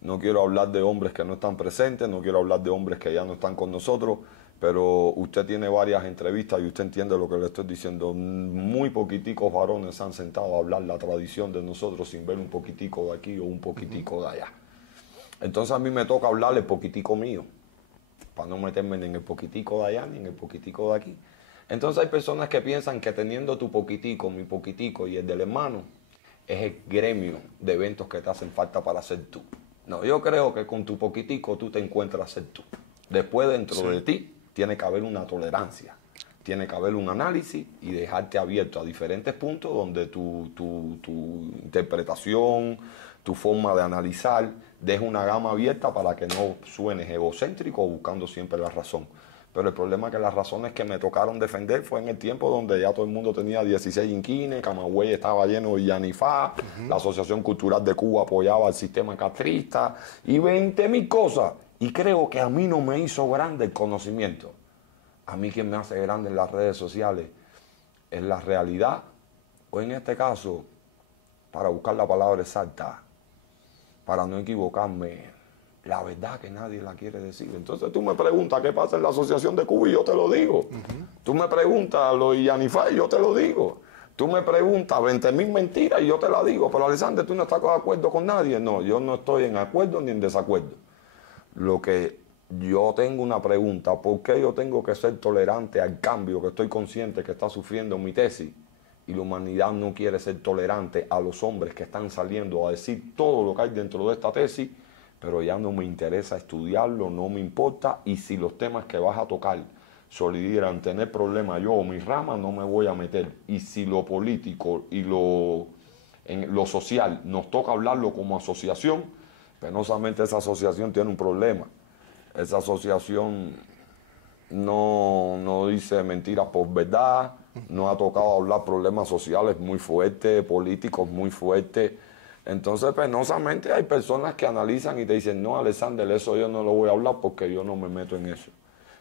No quiero hablar de hombres que no están presentes, no quiero hablar de hombres que ya no están con nosotros, pero usted tiene varias entrevistas y usted entiende lo que le estoy diciendo. Muy poquiticos varones se han sentado a hablar la tradición de nosotros sin ver un poquitico de aquí o un poquitico de allá. Entonces a mí me toca hablarle poquitico mío, para no meterme ni en el poquitico de allá ni en el poquitico de aquí. Entonces hay personas que piensan que teniendo tu poquitico, mi poquitico y el del hermano, es el gremio de eventos que te hacen falta para ser tú. No, yo creo que con tu poquitico tú te encuentras ser tú. Después dentro de ti tiene que haber una tolerancia, tiene que haber un análisis y dejarte abierto a diferentes puntos donde tu interpretación, tu forma de analizar, deja una gama abierta para que no suenes egocéntrico o buscando siempre la razón. Pero el problema es que las razones que me tocaron defender fue en el tiempo donde ya todo el mundo tenía 16 inquines, Camagüey estaba lleno de Yanifá, la Asociación Cultural de Cuba apoyaba al sistema castrista y 20.000 cosas. Y creo que a mí no me hizo grande el conocimiento. A mí quien me hace grande en las redes sociales es la realidad, o en este caso, para buscar la palabra exacta, para no equivocarme, la verdad que nadie la quiere decir. Entonces tú me preguntas qué pasa en la Asociación de Cuba y yo te lo digo. Tú me preguntas lo de Yanifá y yo te lo digo. Tú me preguntas 20.000 mentiras y yo te la digo. Pero Alexander, ¿tú no estás de acuerdo con nadie? No, yo no estoy en acuerdo ni en desacuerdo. Lo que yo tengo una pregunta, ¿por qué yo tengo que ser tolerante al cambio que estoy consciente que está sufriendo mi tesis? Y la humanidad no quiere ser tolerante a los hombres que están saliendo a decir todo lo que hay dentro de esta tesis, pero ya no me interesa estudiarlo, no me importa, y si los temas que vas a tocar solidieran tener problemas yo o mi rama, no me voy a meter. Y si lo político y lo social nos toca hablarlo como asociación, penosamente esa asociación tiene un problema. Esa asociación no dice mentiras por verdad, no ha tocado hablar problemas sociales muy fuertes, políticos muy fuertes. Entonces, penosamente hay personas que analizan y te dicen, no, Alexander, eso yo no lo voy a hablar porque yo no me meto en eso.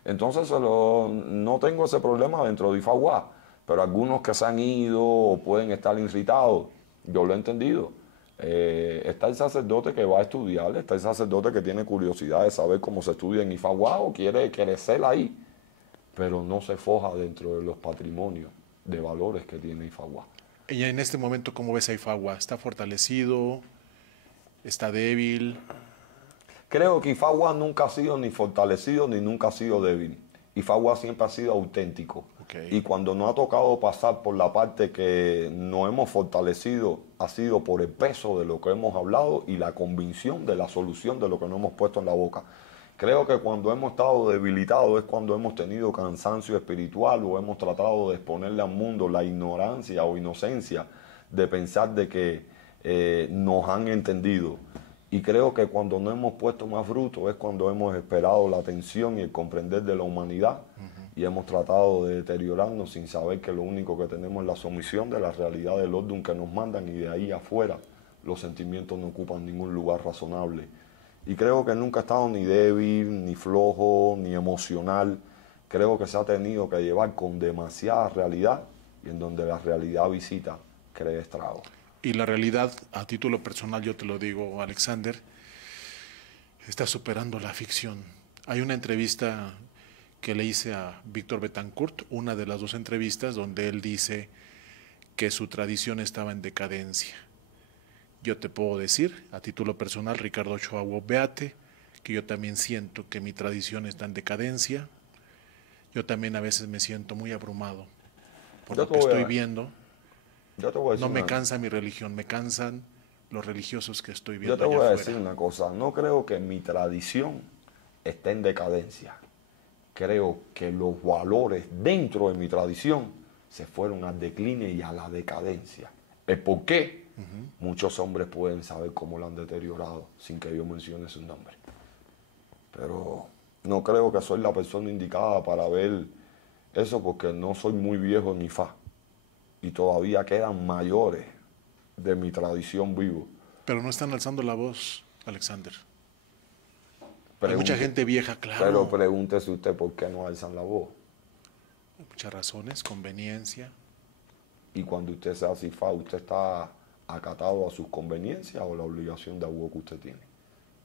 Entonces, no tengo ese problema dentro de Ifagua, pero algunos que se han ido o pueden estar irritados, yo lo he entendido. Está el sacerdote que va a estudiar, está el sacerdote que tiene curiosidad de saber cómo se estudia en Ifagua o quiere crecer ahí, pero no se foja dentro de los patrimonios de valores que tiene Ifagua. Y en este momento, ¿cómo ves a Ifagua? ¿Está fortalecido? ¿Está débil? Creo que Ifagua nunca ha sido ni fortalecido ni nunca ha sido débil. Ifagua siempre ha sido auténtico. Okay. Y cuando no ha tocado pasar por la parte que nos hemos fortalecido, ha sido por el peso de lo que hemos hablado y la convicción de la solución de lo que nos hemos puesto en la boca. Creo que cuando hemos estado debilitados es cuando hemos tenido cansancio espiritual o hemos tratado de exponerle al mundo la ignorancia o inocencia de pensar de que nos han entendido. Y creo que cuando no hemos puesto más fruto es cuando hemos esperado la atención y el comprender de la humanidad y hemos tratado de deteriorarnos sin saber que lo único que tenemos es la sumisión de la realidad del orden que nos mandan y de ahí afuera los sentimientos no ocupan ningún lugar razonable. Y creo que nunca he estado ni débil, ni flojo, ni emocional. Creo que se ha tenido que llevar con demasiada realidad y en donde la realidad visita crea estrago. Y la realidad, a título personal, yo te lo digo, Alexander, está superando la ficción. Hay una entrevista que le hice a Víctor Betancourt, una de las dos entrevistas, donde él dice que su tradición estaba en decadencia. Yo te puedo decir, a título personal, Ricardo Ochoa Beate, que yo también siento que mi tradición está en decadencia. Yo también a veces me siento muy abrumado por lo que estoy viendo. No me cansa mi religión, me cansan los religiosos que estoy viendo. Yo te voy a decir una cosa, no creo que mi tradición esté en decadencia. Creo que los valores dentro de mi tradición se fueron al decline y a la decadencia. ¿El por qué? Muchos hombres pueden saber cómo lo han deteriorado sin que yo mencione su nombre. Pero no creo que soy la persona indicada para ver eso porque no soy muy viejo en Ifá. Y todavía quedan mayores de mi tradición vivo. Pero no están alzando la voz, Alexander. Hay mucha gente vieja, claro. Pero pregúntese usted por qué no alzan la voz. Hay muchas razones, conveniencia. Y cuando usted sea CIFA, ¿usted está acatado a sus conveniencias o la obligación de algo que usted tiene?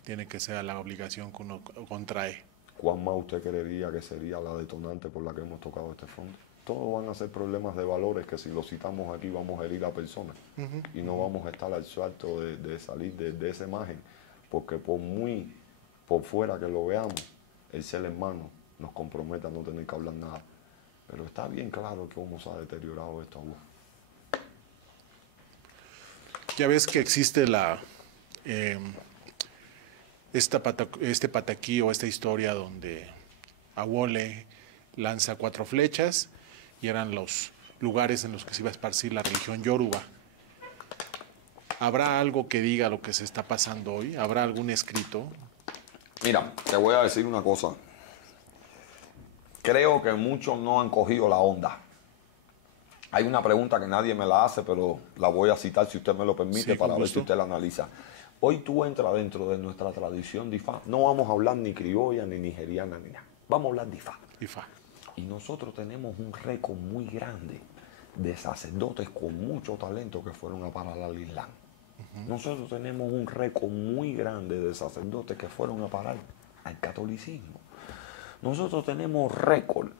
Tiene que ser la obligación que uno contrae. ¿Cuán más usted creería que sería la detonante por la que hemos tocado este fondo? Todos van a ser problemas de valores que si los citamos aquí vamos a herir a personas y no vamos a estar al salto de salir de esa imagen, porque por fuera que lo veamos, el ser hermano nos compromete a no tener que hablar nada. Pero está bien claro cómo se ha deteriorado esto. Ya ves que existe eh, este pataquí o esta historia donde Awole lanza 4 flechas y eran los lugares en los que se iba a esparcir la religión yoruba. ¿Habrá algo que diga lo que se está pasando hoy? ¿Habrá algún escrito? Mira, te voy a decir una cosa. Creo que muchos no han cogido la onda. Hay una pregunta que nadie me la hace, pero la voy a citar si usted me lo permite, Sí, para con ver si gusto. usted la analiza. Hoy tú entras dentro de nuestra tradición de Ifá. No vamos a hablar ni criolla, ni nigeriana, ni nada. Vamos a hablar de Ifá. Ifa. Y nosotros tenemos un récord muy grande de sacerdotes con mucho talento que fueron a parar al Islam. Nosotros tenemos un récord muy grande de sacerdotes que fueron a parar al catolicismo. Nosotros tenemos récord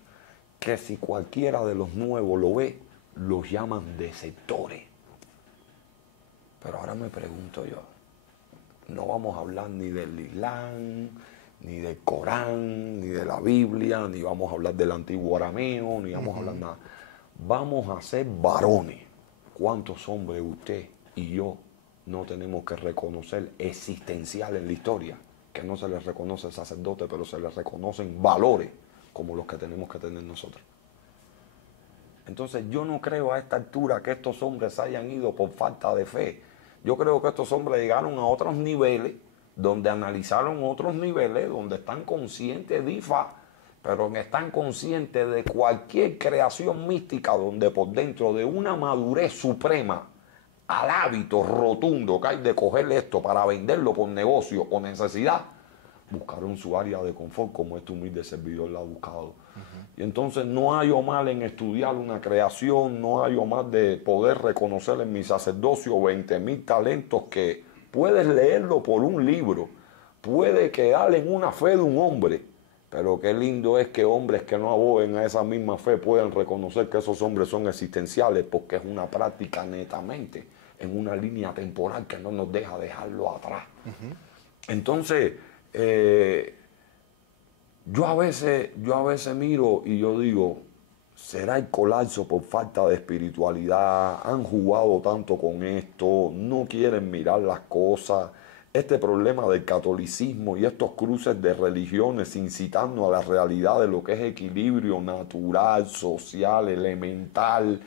que si cualquiera de los nuevos lo ve, los llaman desertores. Pero ahora me pregunto yo, no vamos a hablar ni del Islam, ni del Corán, ni de la Biblia, ni vamos a hablar del antiguo arameo, ni vamos a hablar nada. Vamos a ser varones. ¿Cuántos hombres usted y yo no tenemos que reconocer existencial en la historia? Que no se les reconoce sacerdote, pero se les reconocen valores como los que tenemos que tener nosotros. Entonces yo no creo a esta altura que estos hombres hayan ido por falta de fe. Yo creo que estos hombres llegaron a otros niveles, donde analizaron otros niveles, donde están conscientes de Ifá, pero que están conscientes de cualquier creación mística, donde por dentro de una madurez suprema, al hábito rotundo que hay de cogerle esto para venderlo por negocio o necesidad, buscaron su área de confort como este humilde servidor la ha buscado. Y entonces no hay o mal en estudiar una creación, no hay o mal de poder reconocer en mi sacerdocio 20.000 talentos que puedes leerlo por un libro, puede quedar en una fe de un hombre, pero qué lindo es que hombres que no abogen a esa misma fe puedan reconocer que esos hombres son existenciales, porque es una práctica netamente en una línea temporal que no nos deja dejarlo atrás. Entonces, yo a veces miro y yo digo, ¿será el colapso por falta de espiritualidad? Han jugado tanto con esto, no quieren mirar las cosas. Este problema del catolicismo y estos cruces de religiones incitando a la realidad de lo que es equilibrio natural, social, elemental,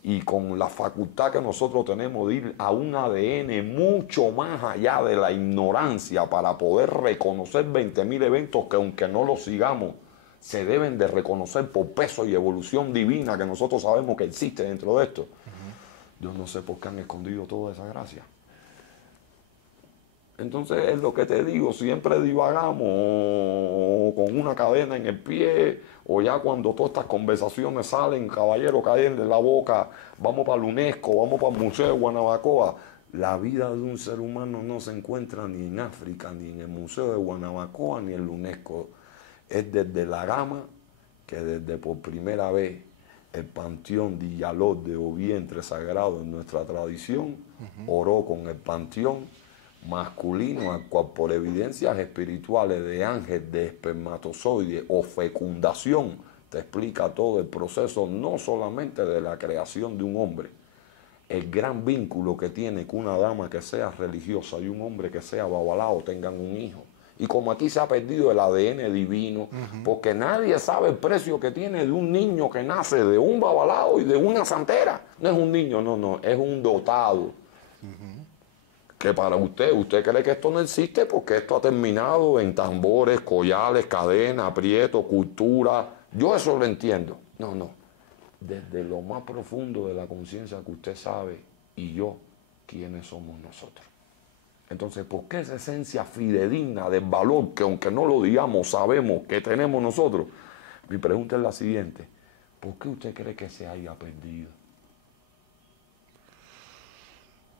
y con la facultad que nosotros tenemos de ir a un ADN mucho más allá de la ignorancia para poder reconocer 20.000 eventos que, aunque no los sigamos, se deben de reconocer por peso y evolución divina que nosotros sabemos que existe dentro de esto. Yo no sé por qué han escondido toda esa gracia. Entonces es lo que te digo, siempre divagamos con una cadena en el pie, o ya cuando todas estas conversaciones salen, caballero, caen de la boca, vamos para la UNESCO, vamos para el Museo de Guanabacoa. La vida de un ser humano no se encuentra ni en África, ni en el Museo de Guanabacoa, ni en la UNESCO. Es desde la Gama que desde por primera vez el panteón de Yalot de o vientre sagrado en nuestra tradición oró con el panteón masculino, al cual por evidencias espirituales de ángel, de espermatozoide o fecundación, te explica todo el proceso, no solamente de la creación de un hombre, el gran vínculo que tiene que una dama que sea religiosa y un hombre que sea babalao tengan un hijo. Y como aquí se ha perdido el ADN divino, porque nadie sabe el precio que tiene de un niño que nace de un babalao y de una santera. No es un niño, no, es un dotado. Que para usted cree que esto no existe porque esto ha terminado en tambores, collares, cadenas, aprietos, cultura. Yo eso lo entiendo. No. Desde lo más profundo de la conciencia que usted sabe y yo, ¿quiénes somos nosotros? Entonces, ¿por qué esa esencia fidedigna del valor que aunque no lo digamos sabemos que tenemos nosotros? Mi pregunta es la siguiente. ¿Por qué usted cree que se haya perdido?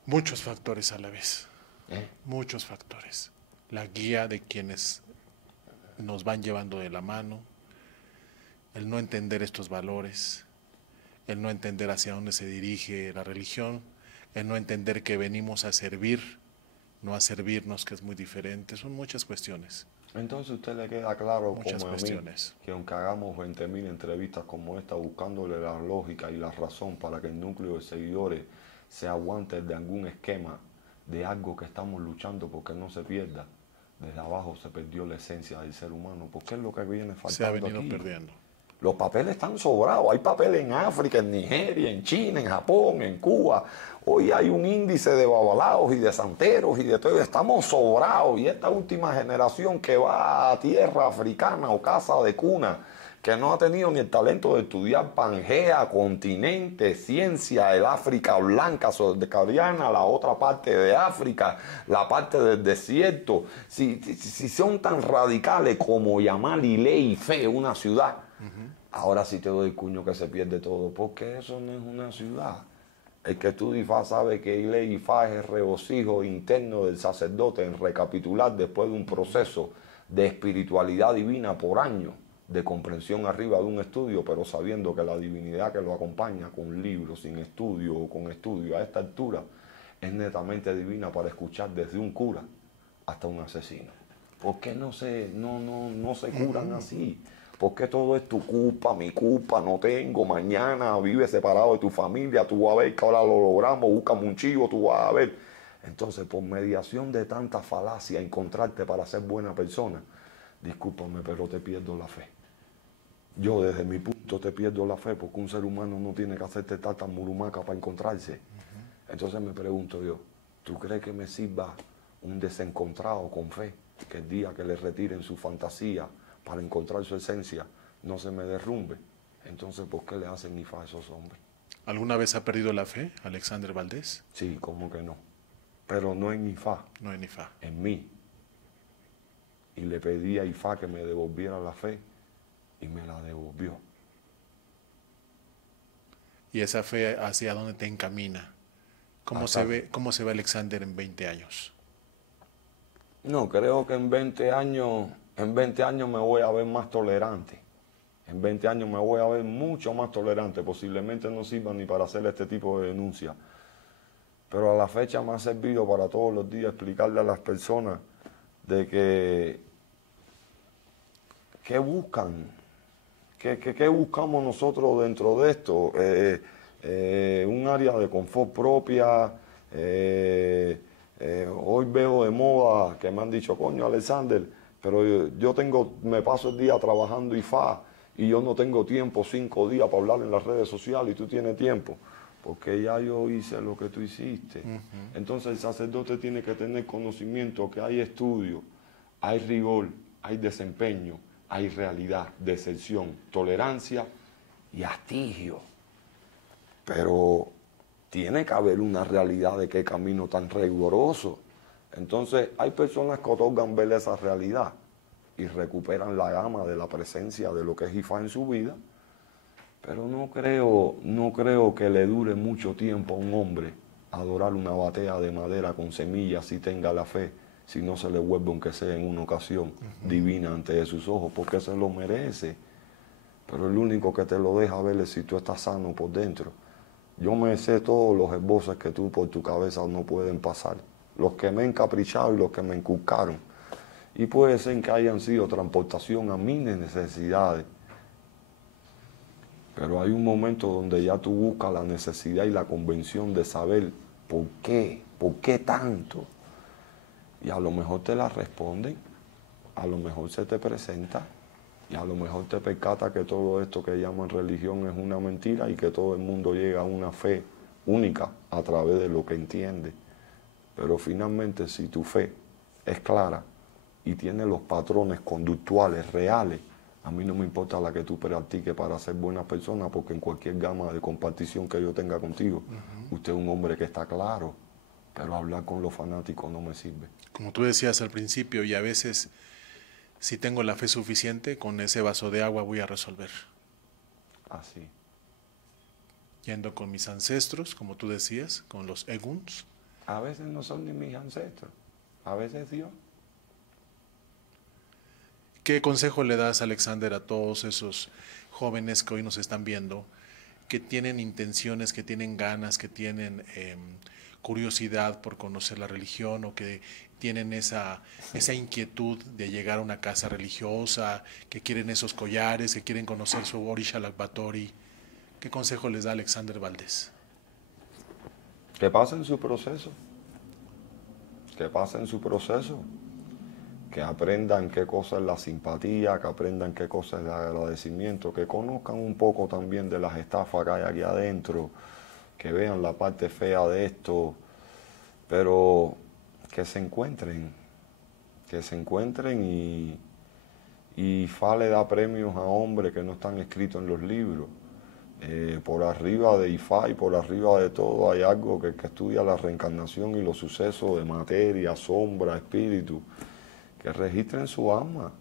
Muchos factores a la vez. Muchos factores. La guía de quienes nos van llevando de la mano, el no entender estos valores, el no entender hacia dónde se dirige la religión, el no entender que venimos a servir no a servirnos, que es muy diferente. Son muchas cuestiones, Entonces a usted le queda claro, muchas como a mí, cuestiones. que aunque hagamos 20.000 entrevistas como esta, buscándole la lógica y la razón para que el núcleo de seguidores se aguante de algún esquema, de algo que estamos luchando porque no se pierda, desde abajo se perdió la esencia del ser humano, porque es lo que viene Se ha faltando venido aquí. perdiendo. Los papeles están sobrados. Hay papeles en África, en Nigeria, en China, en Japón, en Cuba. Hoy hay un índice de babalaos y de santeros y de todo. Estamos sobrados. Y esta última generación que va a tierra africana o casa de cuna, que no ha tenido ni el talento de estudiar Pangea, continente, ciencia, el África blanca, sudcariana, la otra parte de África, la parte del desierto. Si son tan radicales como llamar ley y fe una ciudad, ahora sí te doy cuño que se pierde todo, porque eso no es una ciudad. El que estudia Ifá sabe que ley Ifá es el regocijo interno del sacerdote en recapitular después de un proceso de espiritualidad divina por años, de comprensión arriba de un estudio, pero sabiendo que la divinidad que lo acompaña con libros, sin estudio o con estudio a esta altura, es netamente divina para escuchar desde un cura hasta un asesino. ¿Por qué no se curan así? ¿Por qué todo es tu culpa, mi culpa, no tengo, mañana vives separado de tu familia, tú vas a ver que ahora lo logramos, búscame un chivo, tú vas a ver? Entonces, por mediación de tanta falacia, encontrarte para ser buena persona, discúlpame, pero te pierdo la fe. Yo desde mi punto te pierdo la fe porque un ser humano no tiene que hacerte tanta murumaca para encontrarse. Entonces me pregunto yo, ¿tú crees que me sirva un desencontrado con fe que el día que le retiren su fantasía para encontrar su esencia no se me derrumbe? Entonces, ¿por qué le hacen Ifá a esos hombres? ¿Alguna vez ha perdido la fe, Alexander Valdés? Sí, ¿cómo que no? Pero no en Ifá, No en Ifá. en mí. Y le pedí a Ifá que me devolviera la fe y me la devolvió. ¿Y esa fe hacia dónde te encamina? ¿Cómo se ve Alexander en 20 años? No, creo que en 20 años me voy a ver más tolerante. En 20 años me voy a ver mucho más tolerante. Posiblemente no sirva ni para hacer este tipo de denuncias. Pero a la fecha me ha servido para todos los días explicarle a las personas de que ¿qué buscan? ¿Qué buscamos nosotros dentro de esto? Un área de confort propia. Hoy veo de moda que me han dicho, coño, Alexander, pero me paso el día trabajando Ifá y yo no tengo tiempo 5 días para hablar en las redes sociales y tú tienes tiempo. Porque ya yo hice lo que tú hiciste. Entonces el sacerdote tiene que tener conocimiento que hay estudio, hay rigor, hay desempeño, hay realidad, decepción, tolerancia y hastigio. Pero tiene que haber una realidad de qué camino tan riguroso. Entonces hay personas que otorgan ver esa realidad y recuperan la gama de la presencia de lo que es Ifá en su vida. Pero no creo que le dure mucho tiempo a un hombre adorar una batea de madera con semillas y tenga la fe, si no se le vuelve, aunque sea en una ocasión, divina ante sus ojos, porque se lo merece. Pero el único que te lo deja ver es si tú estás sano por dentro. Yo me sé todos los esbozos que tú por tu cabeza no pueden pasar, los que me he encaprichado y los que me inculcaron. Y puede ser que hayan sido transportación a mis necesidades. Pero hay un momento donde ya tú buscas la necesidad y la convención de saber por qué tanto. Y a lo mejor te la responden, a lo mejor se te presenta y a lo mejor te percata que todo esto que llaman religión es una mentira y que todo el mundo llega a una fe única a través de lo que entiende. Pero finalmente, si tu fe es clara y tiene los patrones conductuales reales, a mí no me importa la que tú practiques para ser buena persona, porque en cualquier gama de compartición que yo tenga contigo, usted es un hombre que está claro, pero hablar con los fanáticos no me sirve. Como tú decías al principio, y a veces, si tengo la fe suficiente, con ese vaso de agua voy a resolver. Así. Yendo con mis ancestros, como tú decías, con los eguns. A veces no son ni mis ancestros, a veces Dios. ¿Qué consejo le das, Alexander, a todos esos jóvenes que hoy nos están viendo, que tienen intenciones, que tienen ganas, que tienen curiosidad por conocer la religión o que tienen esa inquietud de llegar a una casa religiosa, que quieren esos collares, que quieren conocer su Orisha Lakbatori? ¿Qué consejo les da Alexander Valdés? Que pasen su proceso, que pasen su proceso, que aprendan qué cosa es la simpatía, que aprendan qué cosa es el agradecimiento, que conozcan un poco también de las estafas que hay aquí adentro, que vean la parte fea de esto, pero que se encuentren y Fale da premios a hombres que no están escritos en los libros. Por arriba de Ifá y por arriba de todo hay algo que estudia la reencarnación y los sucesos de materia, sombra, espíritu, que registren su alma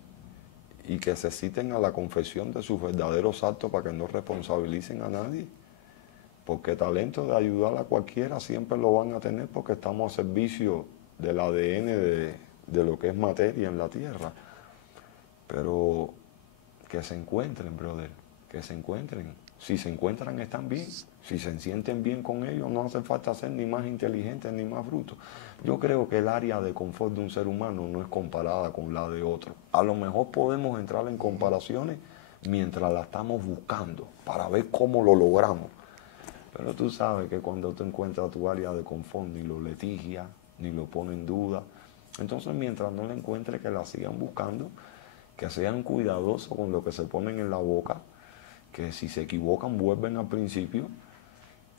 y que se citen a la confesión de sus verdaderos actos para que no responsabilicen a nadie. Porque talento de ayudar a cualquiera siempre lo van a tener porque estamos a servicio del ADN de lo que es materia en la tierra. Pero que se encuentren, brother, que se encuentren. Si se encuentran están bien, si se sienten bien con ellos no hace falta ser ni más inteligentes ni más brutos. Yo creo que el área de confort de un ser humano no es comparada con la de otro. A lo mejor podemos entrar en comparaciones mientras la estamos buscando para ver cómo lo logramos. Pero tú sabes que cuando tú encuentras tu área de confort ni lo litigia, ni lo pone en duda. Entonces mientras no la encuentres que la sigan buscando, que sean cuidadosos con lo que se ponen en la boca, que si se equivocan vuelven al principio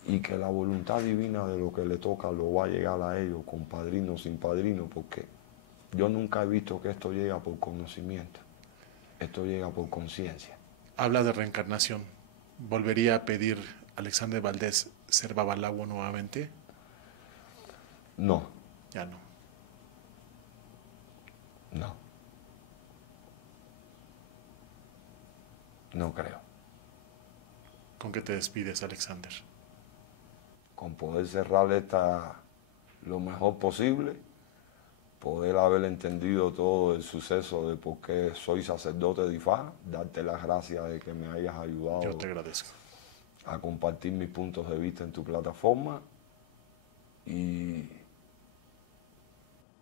y que la voluntad divina de lo que le toca lo va a llegar a ellos con padrino o sin padrino, porque yo nunca he visto que esto llega por conocimiento, esto llega por conciencia. Habla de reencarnación. ¿Volvería a pedir Alexander Valdés ser Babalawo nuevamente? No. Ya no. No. No creo. ¿Con qué te despides, Alexander? Con poder cerrar esta lo mejor posible, poder haber entendido todo el suceso de por qué soy sacerdote de Ifá, darte las gracias de que me hayas ayudado. Yo te agradezco. A compartir mis puntos de vista en tu plataforma. Y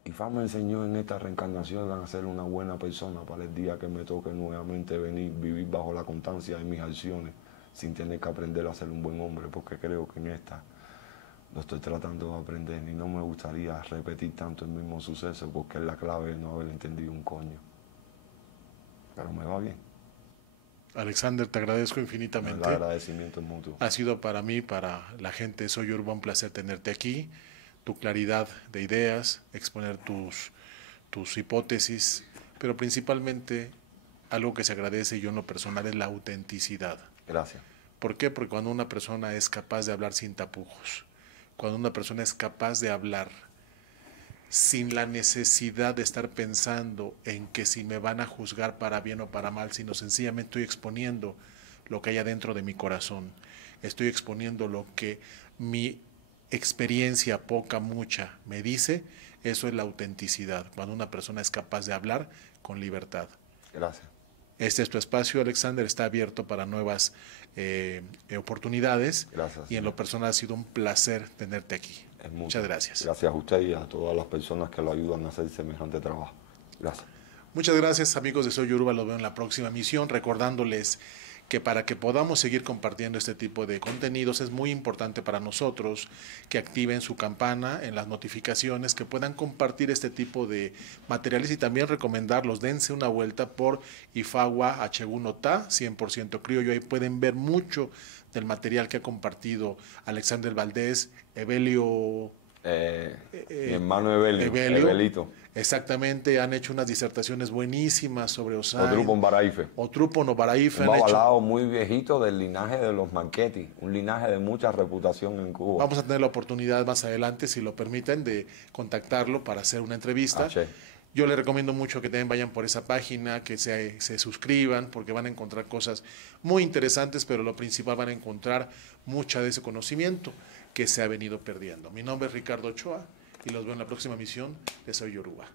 Ifá me enseñó en esta reencarnación a ser una buena persona para el día que me toque nuevamente venir, vivir bajo la constancia de mis acciones, sin tener que aprender a ser un buen hombre, porque creo que en esta lo estoy tratando de aprender y no me gustaría repetir tanto el mismo suceso porque es la clave de no haber entendido un coño. Pero me va bien. Alexander, te agradezco infinitamente. El agradecimiento es mutuo. Ha sido para mí, para la gente de Soy Yoruba, un placer tenerte aquí. Tu claridad de ideas, exponer tus hipótesis, pero principalmente algo que se agradece yo en lo personal es la autenticidad. Gracias. ¿Por qué? Porque cuando una persona es capaz de hablar sin tapujos, cuando una persona es capaz de hablar sin la necesidad de estar pensando en que si me van a juzgar para bien o para mal, sino sencillamente estoy exponiendo lo que hay adentro de mi corazón, estoy exponiendo lo que mi experiencia, poca, mucha, me dice, eso es la autenticidad, cuando una persona es capaz de hablar con libertad. Gracias. Este es tu espacio, Alexander, está abierto para nuevas oportunidades. Gracias. Y en lo personal ha sido un placer tenerte aquí. Muchas gracias. Gracias a usted y a todas las personas que lo ayudan a hacer semejante trabajo. Gracias. Muchas gracias, amigos de Soy Yoruba. Los veo en la próxima emisión, recordándoles que para que podamos seguir compartiendo este tipo de contenidos es muy importante para nosotros que activen su campana en las notificaciones, que puedan compartir este tipo de materiales y también recomendarlos. Dense una vuelta por Ifagua H1Ta, 100% criollo. Ahí pueden ver mucho del material que ha compartido Alexander Valdés, Evelio... mi hermano Evelito. Exactamente, han hecho unas disertaciones buenísimas sobre Osain. Otrupo Baraife. Otrupo Baraife. Un babalao muy viejito del linaje de los Marchetti, un linaje de mucha reputación en Cuba. Vamos a tener la oportunidad más adelante, si lo permiten, de contactarlo para hacer una entrevista. Yo les recomiendo mucho que también vayan por esa página, que se suscriban, porque van a encontrar cosas muy interesantes, pero lo principal van a encontrar mucha de ese conocimiento que se ha venido perdiendo. Mi nombre es Ricardo Ochoa y los veo en la próxima emisión de Soy Yoruba.